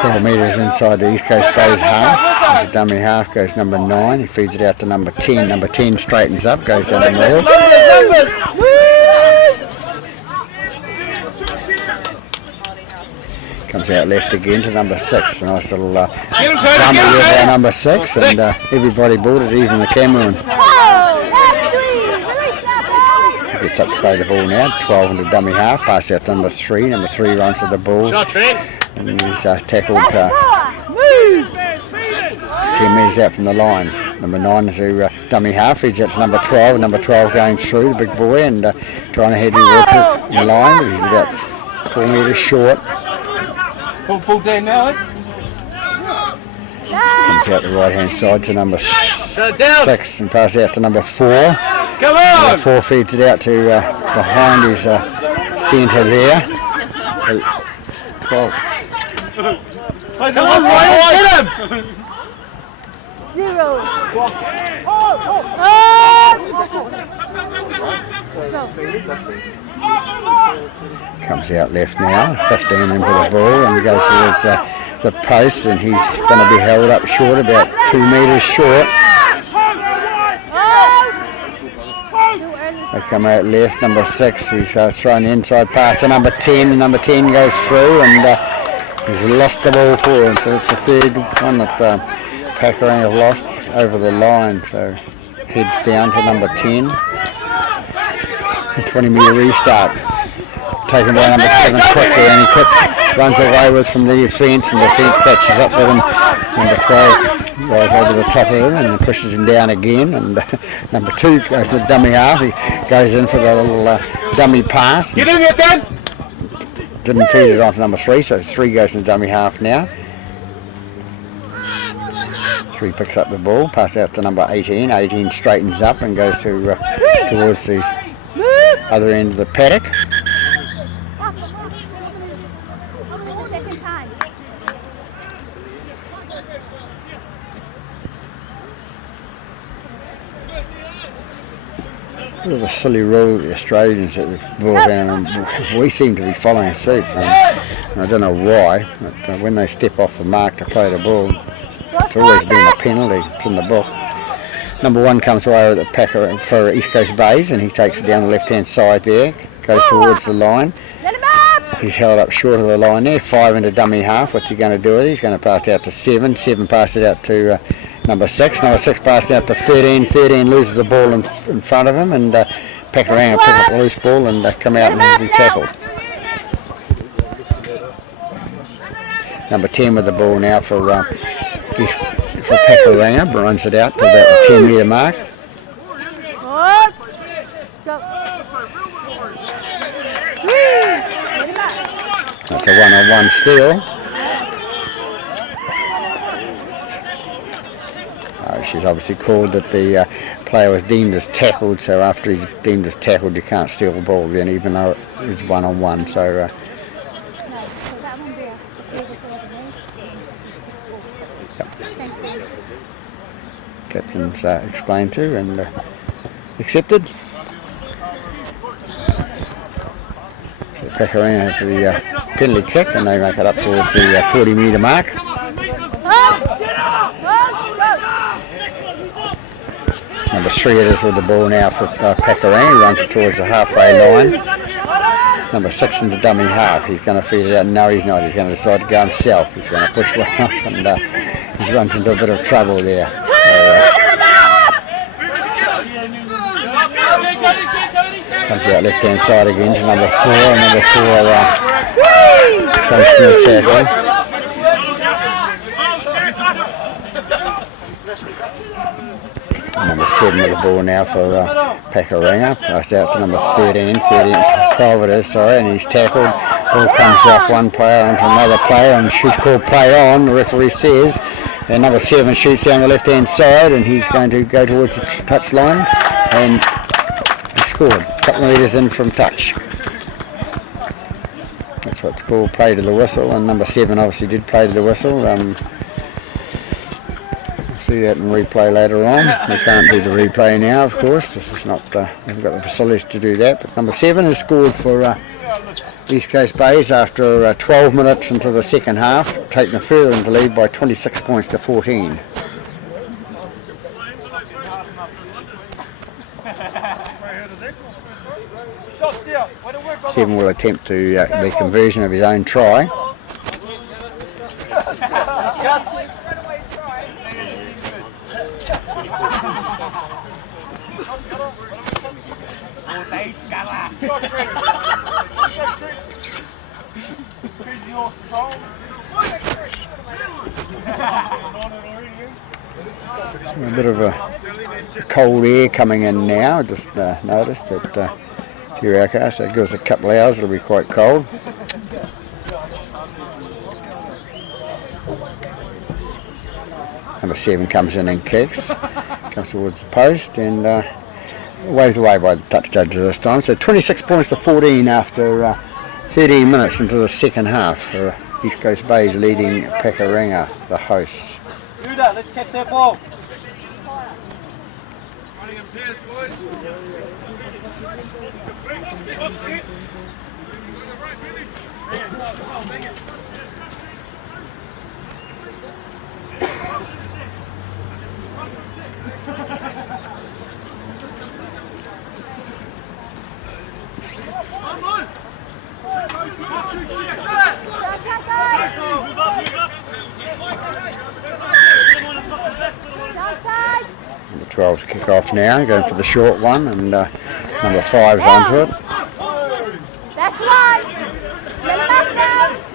12 metres inside the East Coast Bay's half. Into dummy half goes number 9. He feeds it out to number 10. Number 10 straightens up, goes down the middle. Comes out left again to number 6. A nice little jump there by number 6, and everybody bought it, even the cameraman. He gets up to play the ball now. 12 into dummy half. Pass out to number 3. Number 3 runs with the ball. And he's tackled 10 metres out from the line. Number 9 to dummy half. Feeds out to number 12. Number 12 going through, the big boy, and trying to head towards the line. But he's about 4 metres short. Pull down now. Comes out the right hand side to number 6 and passes out to number 4. Come on! Number 4 feeds it out to behind his centre there. 12. Come on, Ryan, hit him! 0. Comes out left now, 15 into the ball, and goes towards the post, and he's going to be held up short, about 2 metres short. They come out left, number 6, he's thrown the inside pass to number 10, number 10 goes through, and he's lost the ball for him, so it's the third one that Pakuranga have lost over the line, so heads down to number 10. 20 metre restart. Taken by number 7 quickly, and he runs away with from the defence, and the defence catches up with him. Number 12 goes over the top of him and pushes him down again, and number 2 goes to the dummy half. He goes in for the little dummy pass. Get in there, Dan! Didn't feed it on to number 3, so 3 goes to the dummy half now. 3 picks up the ball, pass out to number 18. 18 straightens up and goes to towards the other end of the paddock. Second time. Bit of a silly rule that the Australians that have brought down, and we seem to be following suit. And I don't know why, but when they step off the mark to play the ball, it's always been a penalty. It's in the book. Number 1 comes away with the packer for East Coast Bays, and he takes it down the left-hand side there, goes towards the line. He's held up short of the line there. 5 into dummy half. What's he going to do with it? He's going to pass it out to 7. 7 passes it out to number 6. Number 6 passes it out to 13. 13 loses the ball in front of him, and Pakuranga pick up the loose ball and come out and be tackled. Number 10 with the ball now for Pekaranga, runs it out to about the 10 metre mark. That's a one-on-one steal. She's obviously called that the player was deemed as tackled, so after he's deemed as tackled you can't steal the ball then, even though it is one-on-one. So captain's explained to and accepted. So Pekaranga have the penalty kick and they make it up towards the 40 metre mark. Number 3 it is with the ball now for Pekaranga, runs it towards the halfway line. Number 6 in the dummy half, he's going to feed it out. No, he's not, he's going to decide to go himself. He's going to push one up and he runs into a bit of trouble there. Comes out left hand side again to number 4, and number 4 comes to the tackle. Number 7 with the ball now for Pekaranga, passed out to number 13 to 12 it is, sorry, and he's tackled. Ball comes off one player onto another player and she's called play on, the referee says. And number 7 shoots down the left hand side and he's going to go towards the touch line and he scored, a couple of metres in from touch. That's what's called play to the whistle, and number 7 obviously did play to the whistle. See that in replay later on. We can't do the replay now, of course. This is not. We've got the facilities to do that. But number 7 has scored for East Coast Bays after 12 minutes into the second half, taking a further into lead by 26 points to 14. Seven will attempt to the conversion of his own try. A bit of a cold air coming in now. Just noticed that Kiraka, so it gives a couple of hours, it'll be quite cold. Number 7 comes in and kicks, comes towards the post and waved away by the touch judges this time. So 26 points to 14 after 13 minutes into the second half. East Coast Bays leading Pekaranga, the hosts. Do that, let's catch that ball. Running in pairs, boys. Number 12's kick off now, going for the short one, and number 5's onto it. That's one.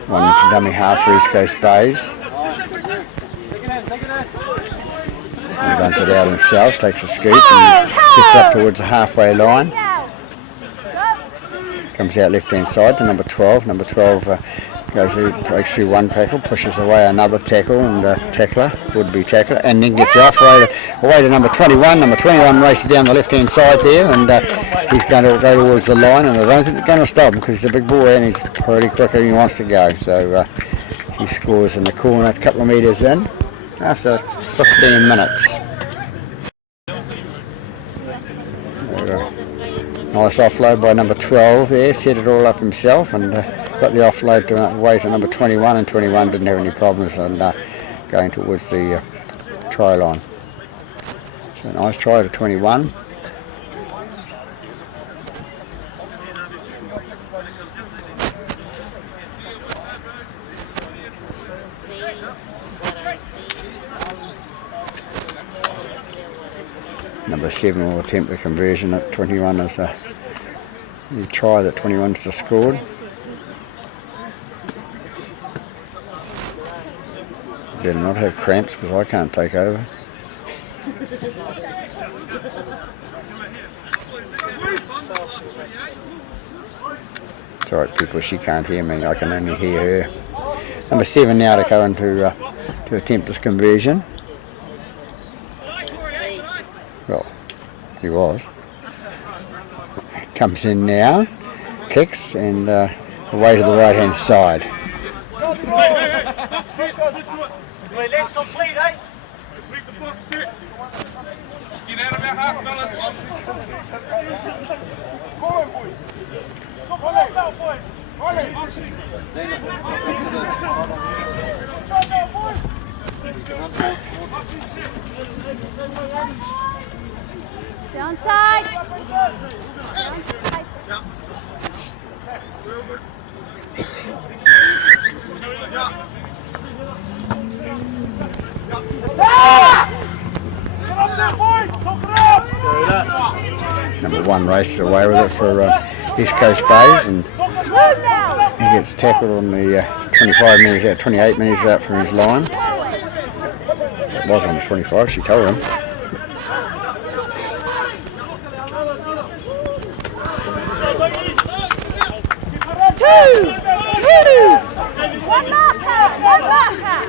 One to dummy half for East Coast Bays. He runs it out himself, takes a scoop and gets up towards the halfway line. Comes out left hand side to number 12. Number 12 breaks through one tackle, pushes away another tackle and tackler, would-be tackler, and then gets the away to number 21. Number 21 races down the left hand side there and he's going to go towards the line, and I don't think they're going to stop him because he's a big boy and he's pretty quick and he wants to go. So he scores in the corner a couple of metres in after 15 minutes. Nice offload by number 12 there, set it all up himself and got the offload away to number 21, and 21 didn't have any problems on going towards the try line. So nice try to 21. Number 7 will attempt the conversion at 21 as a try that 21's just scored. better not have cramps because I can't take over. It's alright people, she can't hear me, I can only hear her. Number 7 now to go into to attempt this conversion. Well, he was. Comes in now, kicks and away to the right hand side. Let's complete, eh? Get out of our half, fellas. Downside. Number 1 races away with it for East Coast Bays, and he gets tackled on the 25 metres out, 28 metres out from his line. It was on the 25, she told him.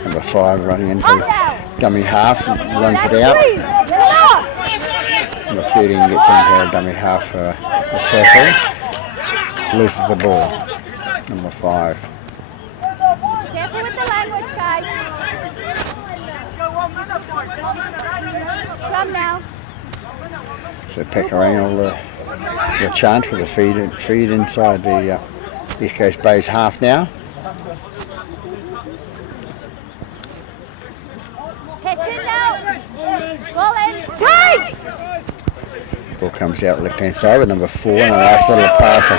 Number 5 running into dummy half, runs it out. Number 13 gets into a dummy half the tackle, loses the ball. Number 5. Careful with the language, guys. Come now. So Pekaranga the chance for the feed inside the East Coast Bays half now. Hit it now. Ball in. Take! Ball comes out left hand side with number 4 and a nice little passer.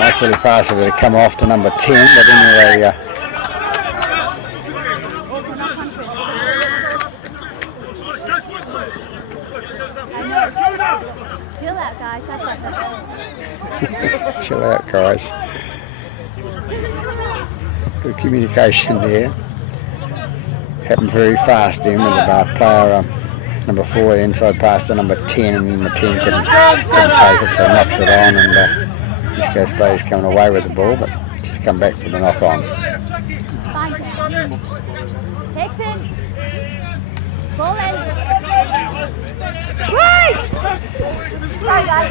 Nice little passer that come off to number 10, but anyway Chill out, guys. chill out guys. Good communication there. Happened very fast then with the player number 4 inside pass to number 10, and number 10 couldn't take it, so knocks it on, and East Coast Bay's coming away with the ball, but she's come back for the knock on. Hit in. Ball in. Right! Sorry, guys.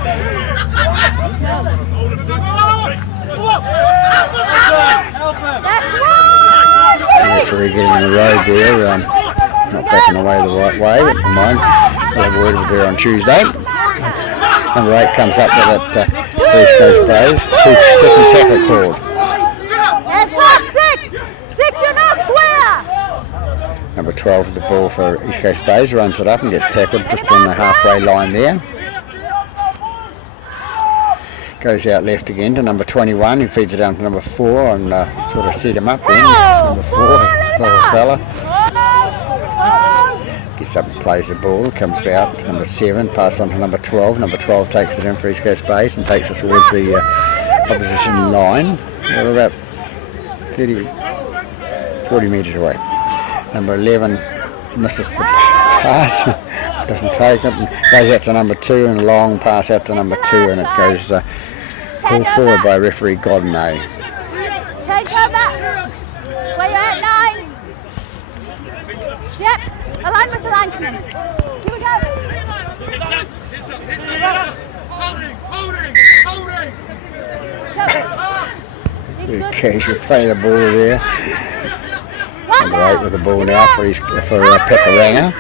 That's right! The referee getting in the road there, not backing away the right way, but never mind. We'll have a word with her on Tuesday. Number 8 comes up with it for East Coast Bays. 2-second tackle called. That's up, 6! 6 enough, square! Number 12 with the ball for East Coast Bays, runs it up and gets tackled just on the halfway line there. Goes out left again to number 21, who feeds it down to number 4 and sort of set him up then. Number 4, little fella. Gets up and plays the ball, comes out to number 7, pass on to number 12. Number 12 takes it in for East Coast Bays and takes it towards the opposition line. We're about 40 metres away. Number 11 misses the pass, doesn't take it, and goes out to number 2, and a long pass out to number 2, and it goes called forward by referee Godney. Change over. Where you at, 9? Yep, align with the linesman. Here we go. Holding. Casual play the ball there. Number 8 with the ball now for Pekaranga.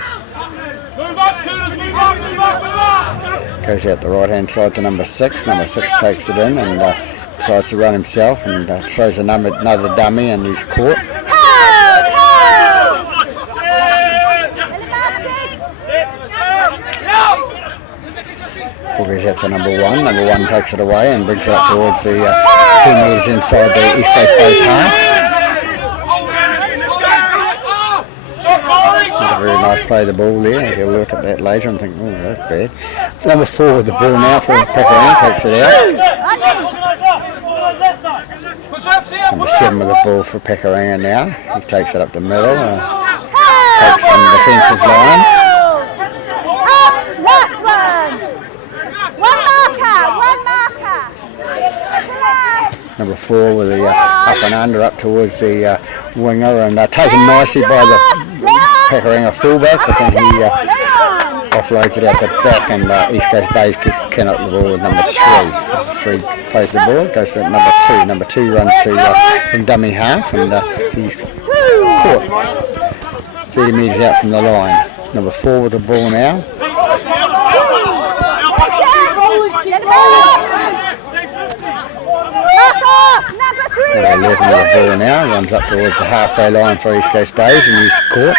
Goes out the right hand side to number 6. Number 6 takes it in and decides to run himself and throws another dummy, and he's caught. Ball goes out to number 1. Number 1 takes it away and brings it up towards the 2 metres inside the East Coast Bays half. Not a very nice play the ball there. He'll look at that later and think, oh, that's bad. Number 4 with the ball now for Pekaranga, takes it out. Number 7 with the ball for Pekaranga now. He takes it up the middle. takes some defensive line. Up, last one. One marker. Number 4 with the up and under up towards the winger and taken nicely by the Pakuranga fullback, but then he offloads it out the back and East Coast Bays cannot the ball with number 3. Number 3 plays the ball, goes to number 2. Number 2 runs to from dummy half and he's caught 30 metres out from the line. Number 4 with the ball now. Number 11 with the ball now, runs up towards the halfway line for East Coast Bays and he's caught.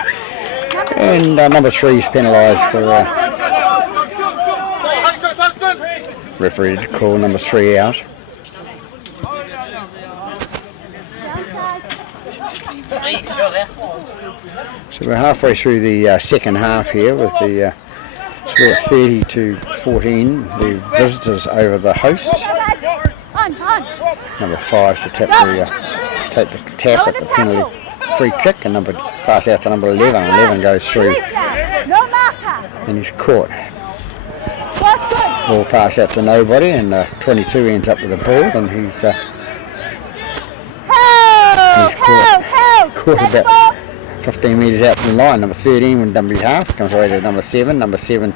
And number 3 is penalised for referee to call number 3 out. So we're halfway through the second half here with the score 30-14, the visitors over the hosts. Number 5 to take the tap at the penalty free kick and pass out to number 11. 11 goes through and he's caught. Ball pass out to nobody and 22 ends up with the ball and he's caught about 15 metres out from the line. Number 13 with dummy half comes away to number 7. Number 7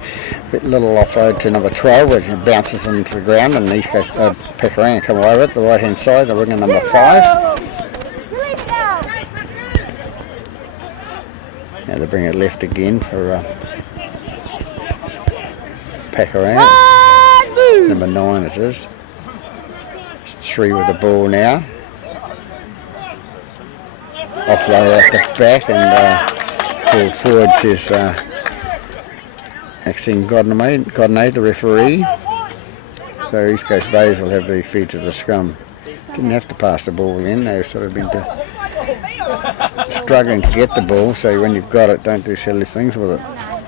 little offload to number 12 which bounces into the ground and East Coast Pakuranga come away with the right hand side. They're bringing number 5. Now they bring it left again for Pakuranga. Number 9 it is. 3 with the ball now. Offload at the back and ball forward says Maxine Godinay, the referee. So East Coast Bays will have the feed to the scrum. Didn't have to pass the ball in, they've sort of been struggling to get the ball, so when you've got it, don't do silly things with it.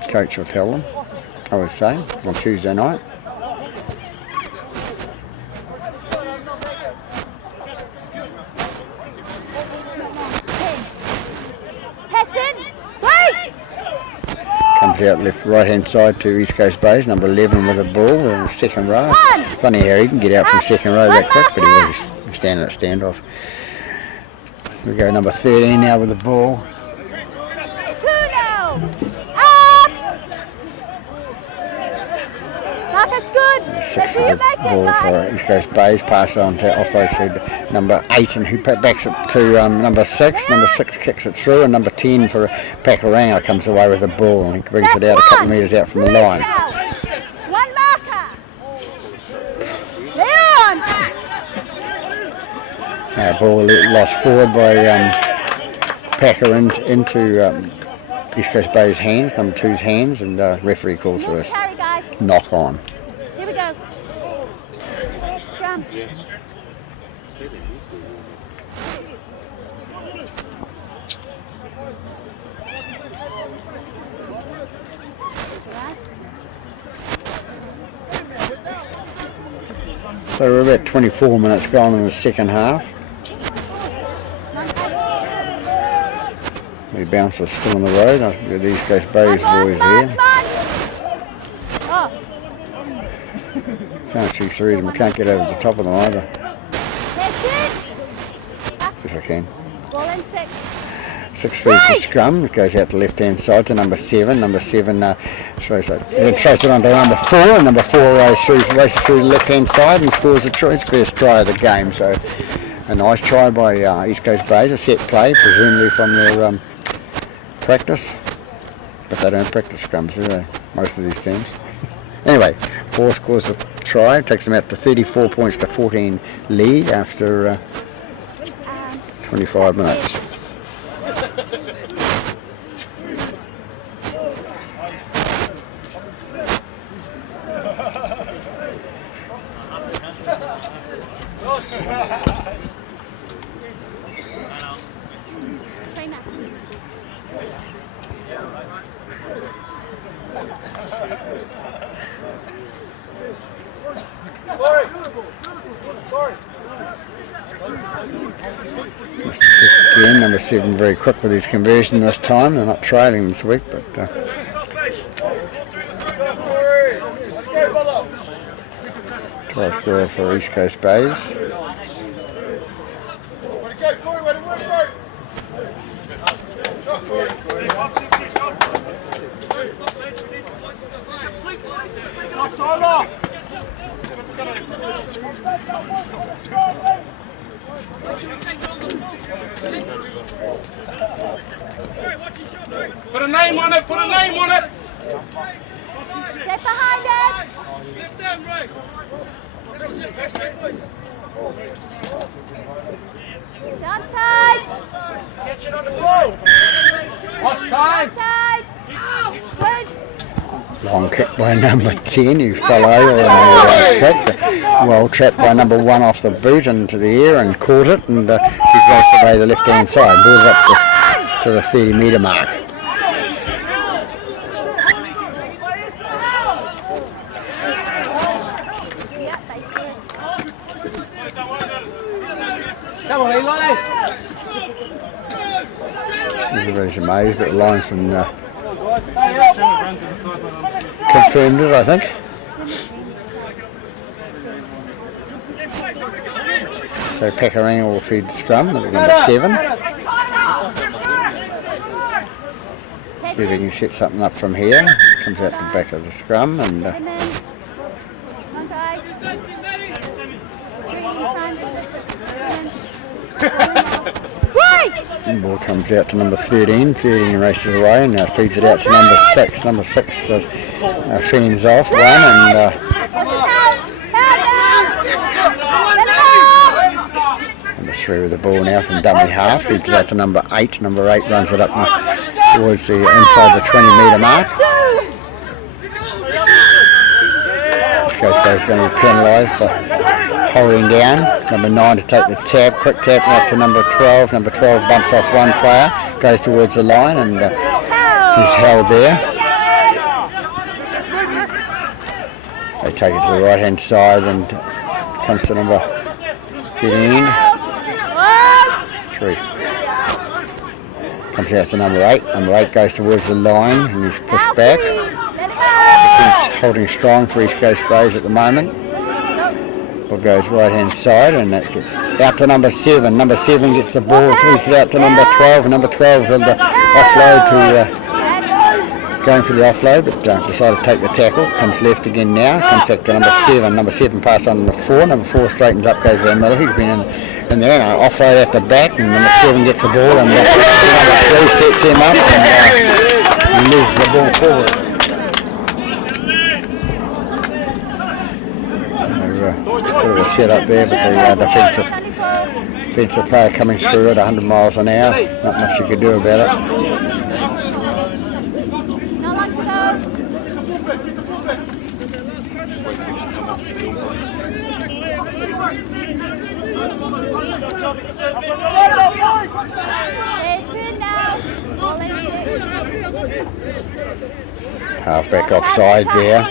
Coach will tell them, I would say, on Tuesday night. Comes out left, right hand side to East Coast Bays, number 11 with the ball in the second row. Funny how he can get out from second row that quick, but he was standing at standoff. We go number 13 now with the ball. 6 with the ball for East Coast Bays, pass on to offload to number 8 and who backs it to number 6. Number 6 kicks it through and number 10 for Pakuranga comes away with the ball and he brings it out a couple of metres out from the line. One marker. Leon. Ball lost forward by Packer into East Coast Bays' hands, number 2's hands, and referee calls for this knock on. Here we go. Scrum. So we're about 24 minutes gone in the second half. The bouncers still on the road. I've got the East Coast Bays boys here. Can't see through them. I can't get over the top of them either. Yes, I can. 6 feet to scrum. It goes out the left-hand side to number 7. Number 7 throws it on to number 4, and number 4 races through the left-hand side and scores his first try of the game. So a nice try by East Coast Bays, a set play, presumably from their practice. But they don't practice scrums, do they? Most of these teams. Anyway, 4 scores a try, takes them out to 34 points to 14 lead after 25 minutes. Sorry. Again, number 7 very quick with his conversion this time. They're not trailing this week, but try score for East Coast Bays. Put a name on it, put a name on it! Get behind it! Downside! Watch time! Downside! Good! Long kick by number 10 who fell over and kick. Well trapped by number 1 off the boot into the air and caught it, and he's raced away the left hand side, brought it up to the 30 metre mark. Come on, Eli! Everybody's amazed, but the linesman confirmed it, I think. So Pakaranga will feed the scrum with number 7. See if he can set something up from here. Comes out the back of the scrum and the ball comes out to number 13. 13 races away and feeds it out to number 6. Number 6 fends off one and number 3 with the ball now from dummy half. Feeds it out to number 8. Number 8 runs it up towards the inside the 20 metre mark. This guy's going to be penalised for holding down. Number 9 to take the tap, quick tap out to number 12. Number 12 bumps off one player, goes towards the line and he's held there. They take it to the right hand side and comes to number 15. 3. Comes out to number 8. Number 8 goes towards the line and he's pushed back. Defence holding strong for East Coast Bays at the moment. Ball goes right hand side and that gets out to number 7. Number 7 gets the ball, feeds it out to number 12. And number 12 with the offload to going for the offload, but decided to take the tackle. Comes left again now. Comes back to number 7. Number 7 pass on number 4. Number 4 straightens up, goes to the middle. He's been in there and offload at the back. And number 7 gets the ball and number 3 sets him up and loses the ball forward. Bit of a set up there, but the defensive player coming through at 100 miles an hour. Not much you could do about it. Halfback offside there.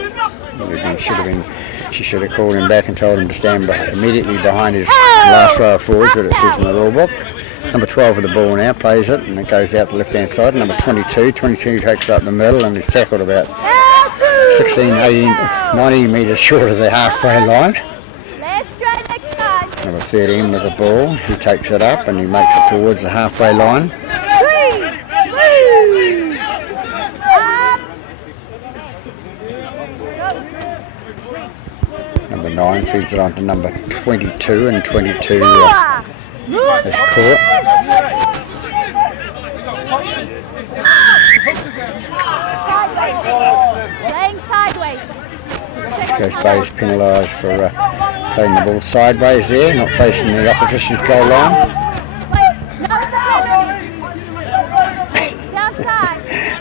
She should have called him back and told him to stand immediately behind his last row of forwards that it says in the rule book. Number 12 with the ball now, plays it and it goes out the left hand side. Number 22 takes it up the middle and he's tackled about 16, 18, 19 metres short of the halfway line. Number 13 with the ball, he takes it up and he makes it towards the halfway line. Number 9 feeds it on to number 22 and 22 is caught. Playing sideways. Coast Bay's penalised for playing the ball sideways there, not facing the opposition goal line.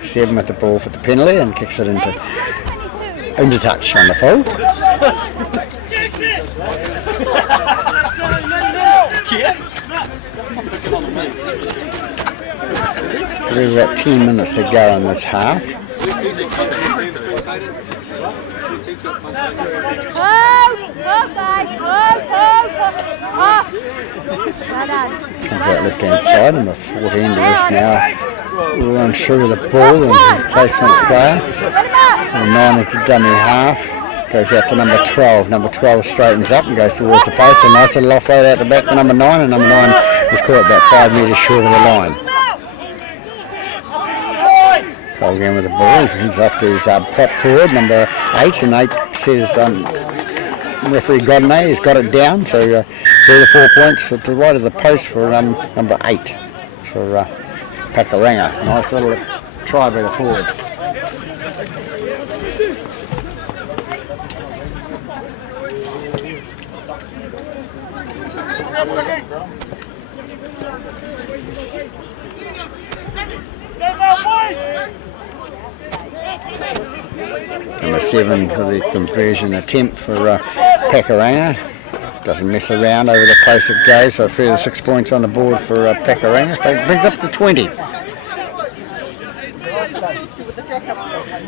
7 with the ball for the penalty and kicks it into touch on the full. So we've got 10 minutes to go in this half. Go, guys. Go. Well done. Comes out left hand side, number 14 to this now. Run through the ball and replacement player. Number 9 into dummy half. Goes out to number 12. Number 12 straightens up and goes towards the post. A nice little offload out the back to number 9, and number 9 is caught about 5 metres short of the line. Cole again with the ball. He's off to his prop forward, number 8, and 8 says referee Godney has got it down, so 3 or 4 points to the right of the post for number 8 for Pakuranga. Nice little try by the forwards. Number 7 for the conversion attempt for Pakuranga. Doesn't mess around, over the post it goes, so a further 6 points on the board for Pakuranga. That brings up to 20.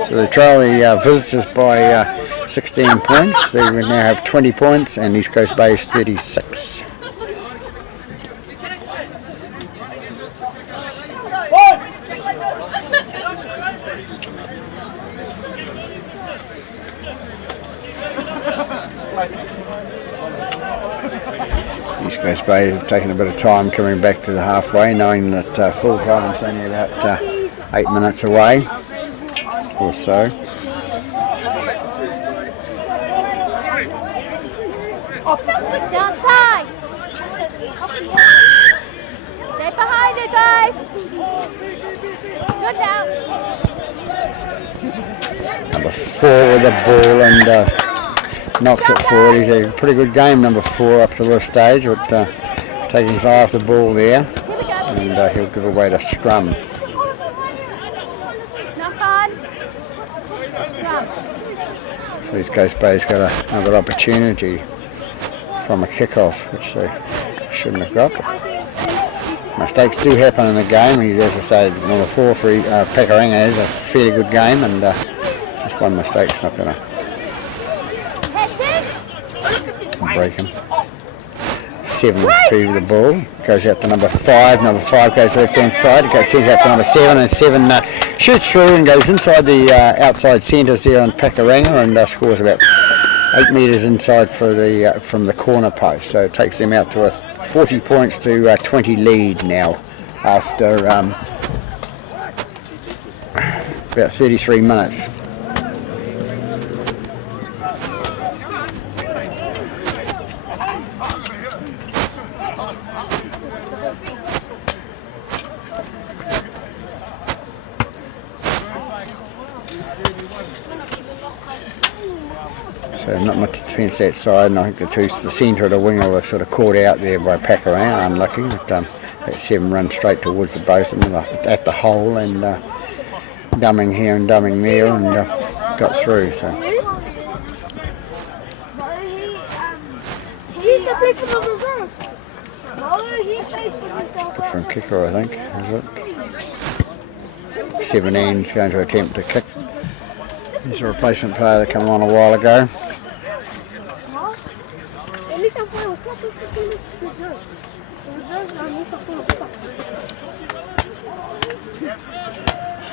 So they trail the visitors by 16 points. They now have 20 points, and East Coast Bay is 36. East Coast Bay have taken a bit of time coming back to the halfway, knowing that full time's only about 8 minutes away or so. Downside. Stay behind it, guys. Good now. Number 4 with the ball and knocks it forward. He's a pretty good game, number 4, up to this stage, but taking his eye off the ball there, and he'll give away the scrum. Knock on. So East Coast Bay's got another opportunity from a kick-off, which they shouldn't have got. Mistakes do happen in the game. He's, as I say, number 4 for Pakuranga is a fairly good game, and just one mistake's not going to break him. 7 through the ball, goes out to number 5. Number 5 goes left hand side, it sends out to number 7, and 7 shoots through and goes inside the outside centres there on Pakuranga, and scores about 8 metres inside for the from the corner post. So it takes them out to a 40 points to 20 lead now after about 33 minutes. So not much defence that side, and I think the centre of the winger were sort of caught out there by Pakuranga, unlucky, but that 7 run straight towards the both of them at the hole, and dumbing here and dumbing there, and got through. So different kicker, I think, is it? 17's going to attempt to kick. He's a replacement player that came on a while ago.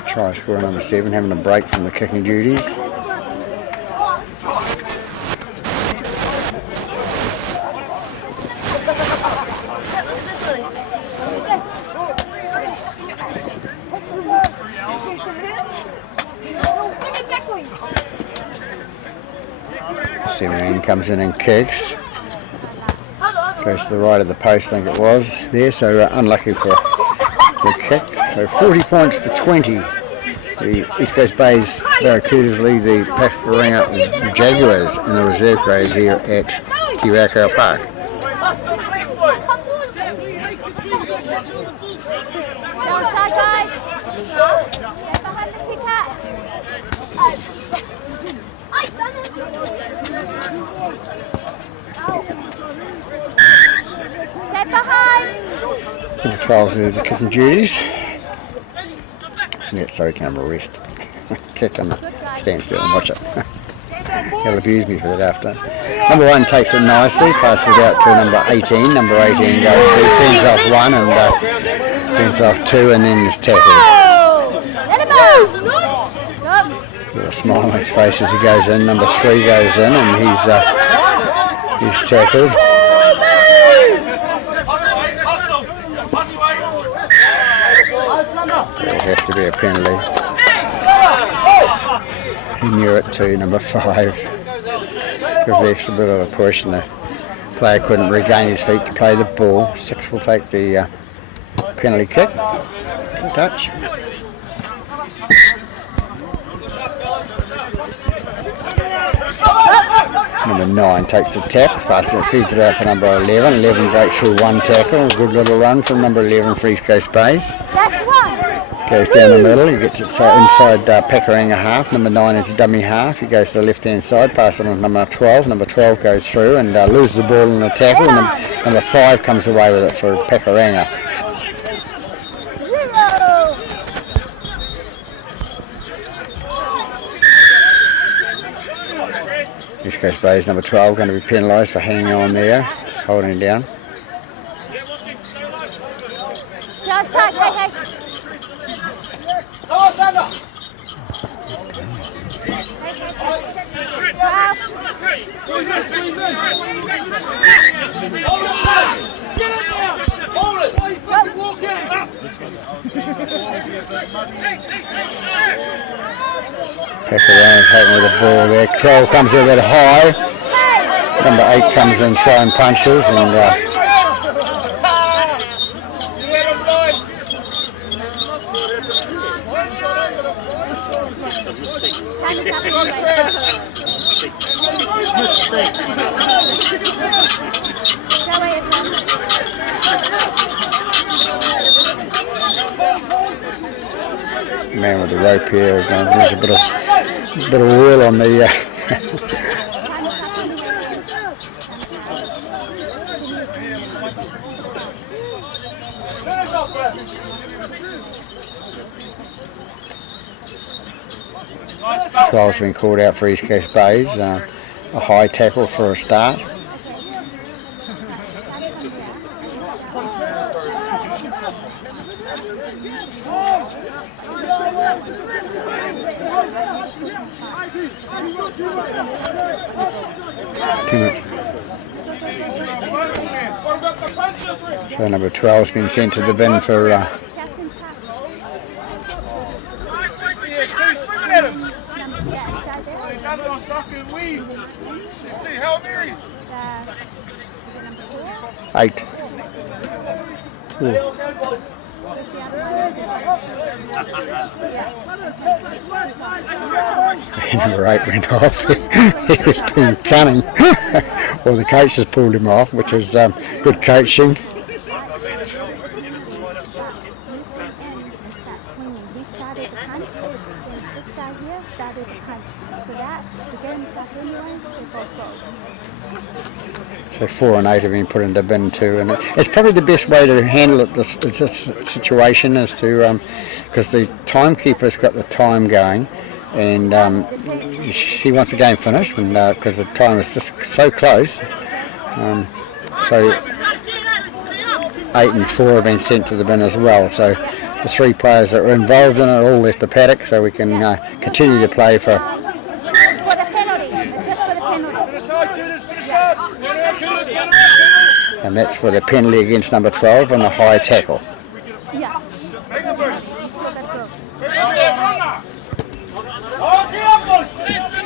Try scorer number 7, having a break from the kicking duties. Comes in and kicks. Goes to the right of the post, I think it was there, so unlucky for a kick. So 40 points to 20. The East Coast Bay's Barracudas lead the Pakuranga Jaguars in the reserve grade here at Tirakau Park. Number 12 to the kicking duties. watching it so he can have a rest. Kick and stand still and watch it. He'll abuse me for that after. Number 1 takes it nicely, passes it out to number 18. Number 18 goes through, fends off 1 and fends off 2 and then is tackled. With a smile on his face as he goes in. Number 3 goes in and he's tackled. There has to be a penalty. He knew it too, number 5. With the extra bit of a push and the player couldn't regain his feet to play the ball. 6 will take the penalty kick. Touch. Number 9 takes the tap, feeds it out to number 11. 11 breaks through 1 tackle. Good little run from number 11 for East Coast Bays. Goes down the middle, he gets it inside Pakuranga half, number 9 into dummy half, he goes to the left hand side, passes it on to number 12, number 12 goes through and loses the ball in the tackle, and number 5 comes away with it for Pakuranga. East Coast Bays number 12 going to be penalised for hanging on there, holding it down. Packeranga's taking with the ball there. 12 comes in a bit high. Number 8 comes in throwing punches and man with the rope here, there's a bit of oil on the 12's been called out for East Coast Bays, a high tackle for a start. So number 12's been sent to the bin for eight. Number 8 went off. He was being cunning. Well, the coach has pulled him off, which is good coaching. So 4 and 8 have been put into bin 2, and it's probably the best way to handle it. This situation is to because the timekeeper's got the time going, and she wants the game finished, and because the time is just so close. So 8 and 4 have been sent to the bin as well. So the 3 players that were involved in it all left the paddock, so we can continue to play for. And that's for the penalty against number 12 on a high tackle. Yeah.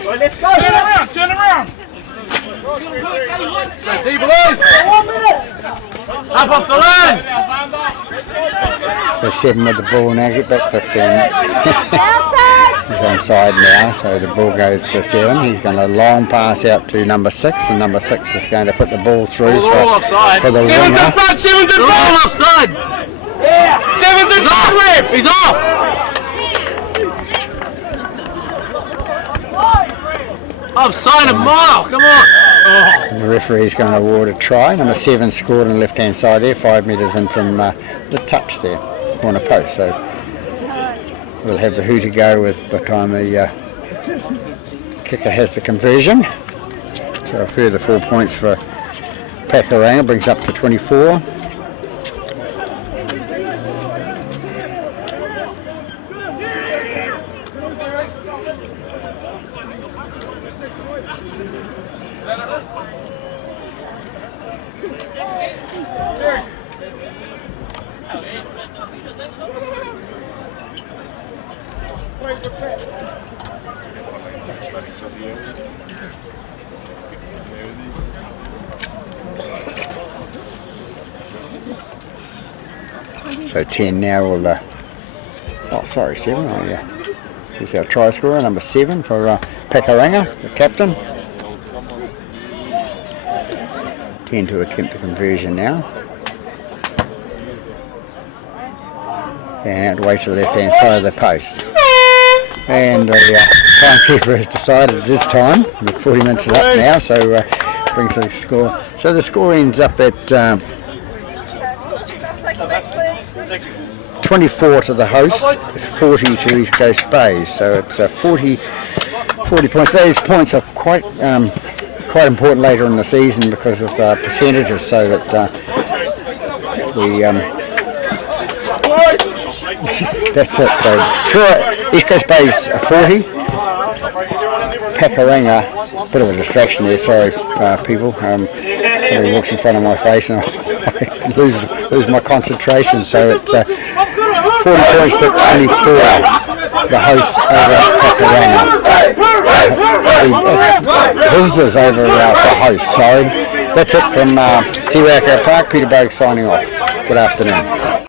Let's go. Turn around. Up off the line! So 7 with the ball now, get back 15. He's onside now, so the ball goes to 7. He's going to long pass out to number 6, and number 6 is going to put the ball through for the winger. 7's all offside! Yeah! 7's off! He's off! Offside a mile, come on! Oh. And the referee's going to award a try. Number 7 scored on the left hand side there, 5 metres in from the touch there, corner post. So we'll have the who to go with by the time the kicker has the conversion. So a further 4 points for Pakuranga, brings up to 24. So 10 now will, oh sorry, 7, oh yeah. Here's our try scorer, number 7 for Pakuranga, the captain. 10 to attempt the conversion now. And out way to the left hand side of the post. And the timekeeper has decided this time, with 40 minutes is up now, so brings the score. So the score ends up at 24 to the host, 40 to East Coast Bays. So it's 40 points. Those points are quite important later in the season because of percentages, so that we that's it. So East Coast Bays 40, Pakuranga, bit of a distraction there, sorry people, somebody walks in front of my face and I lose my concentration, so it's 40 points to 24, the hosts over Pakuranga, the visitors over the hosts, sorry. That's it from Te Raka Park, Peter Bogue signing off. Good afternoon.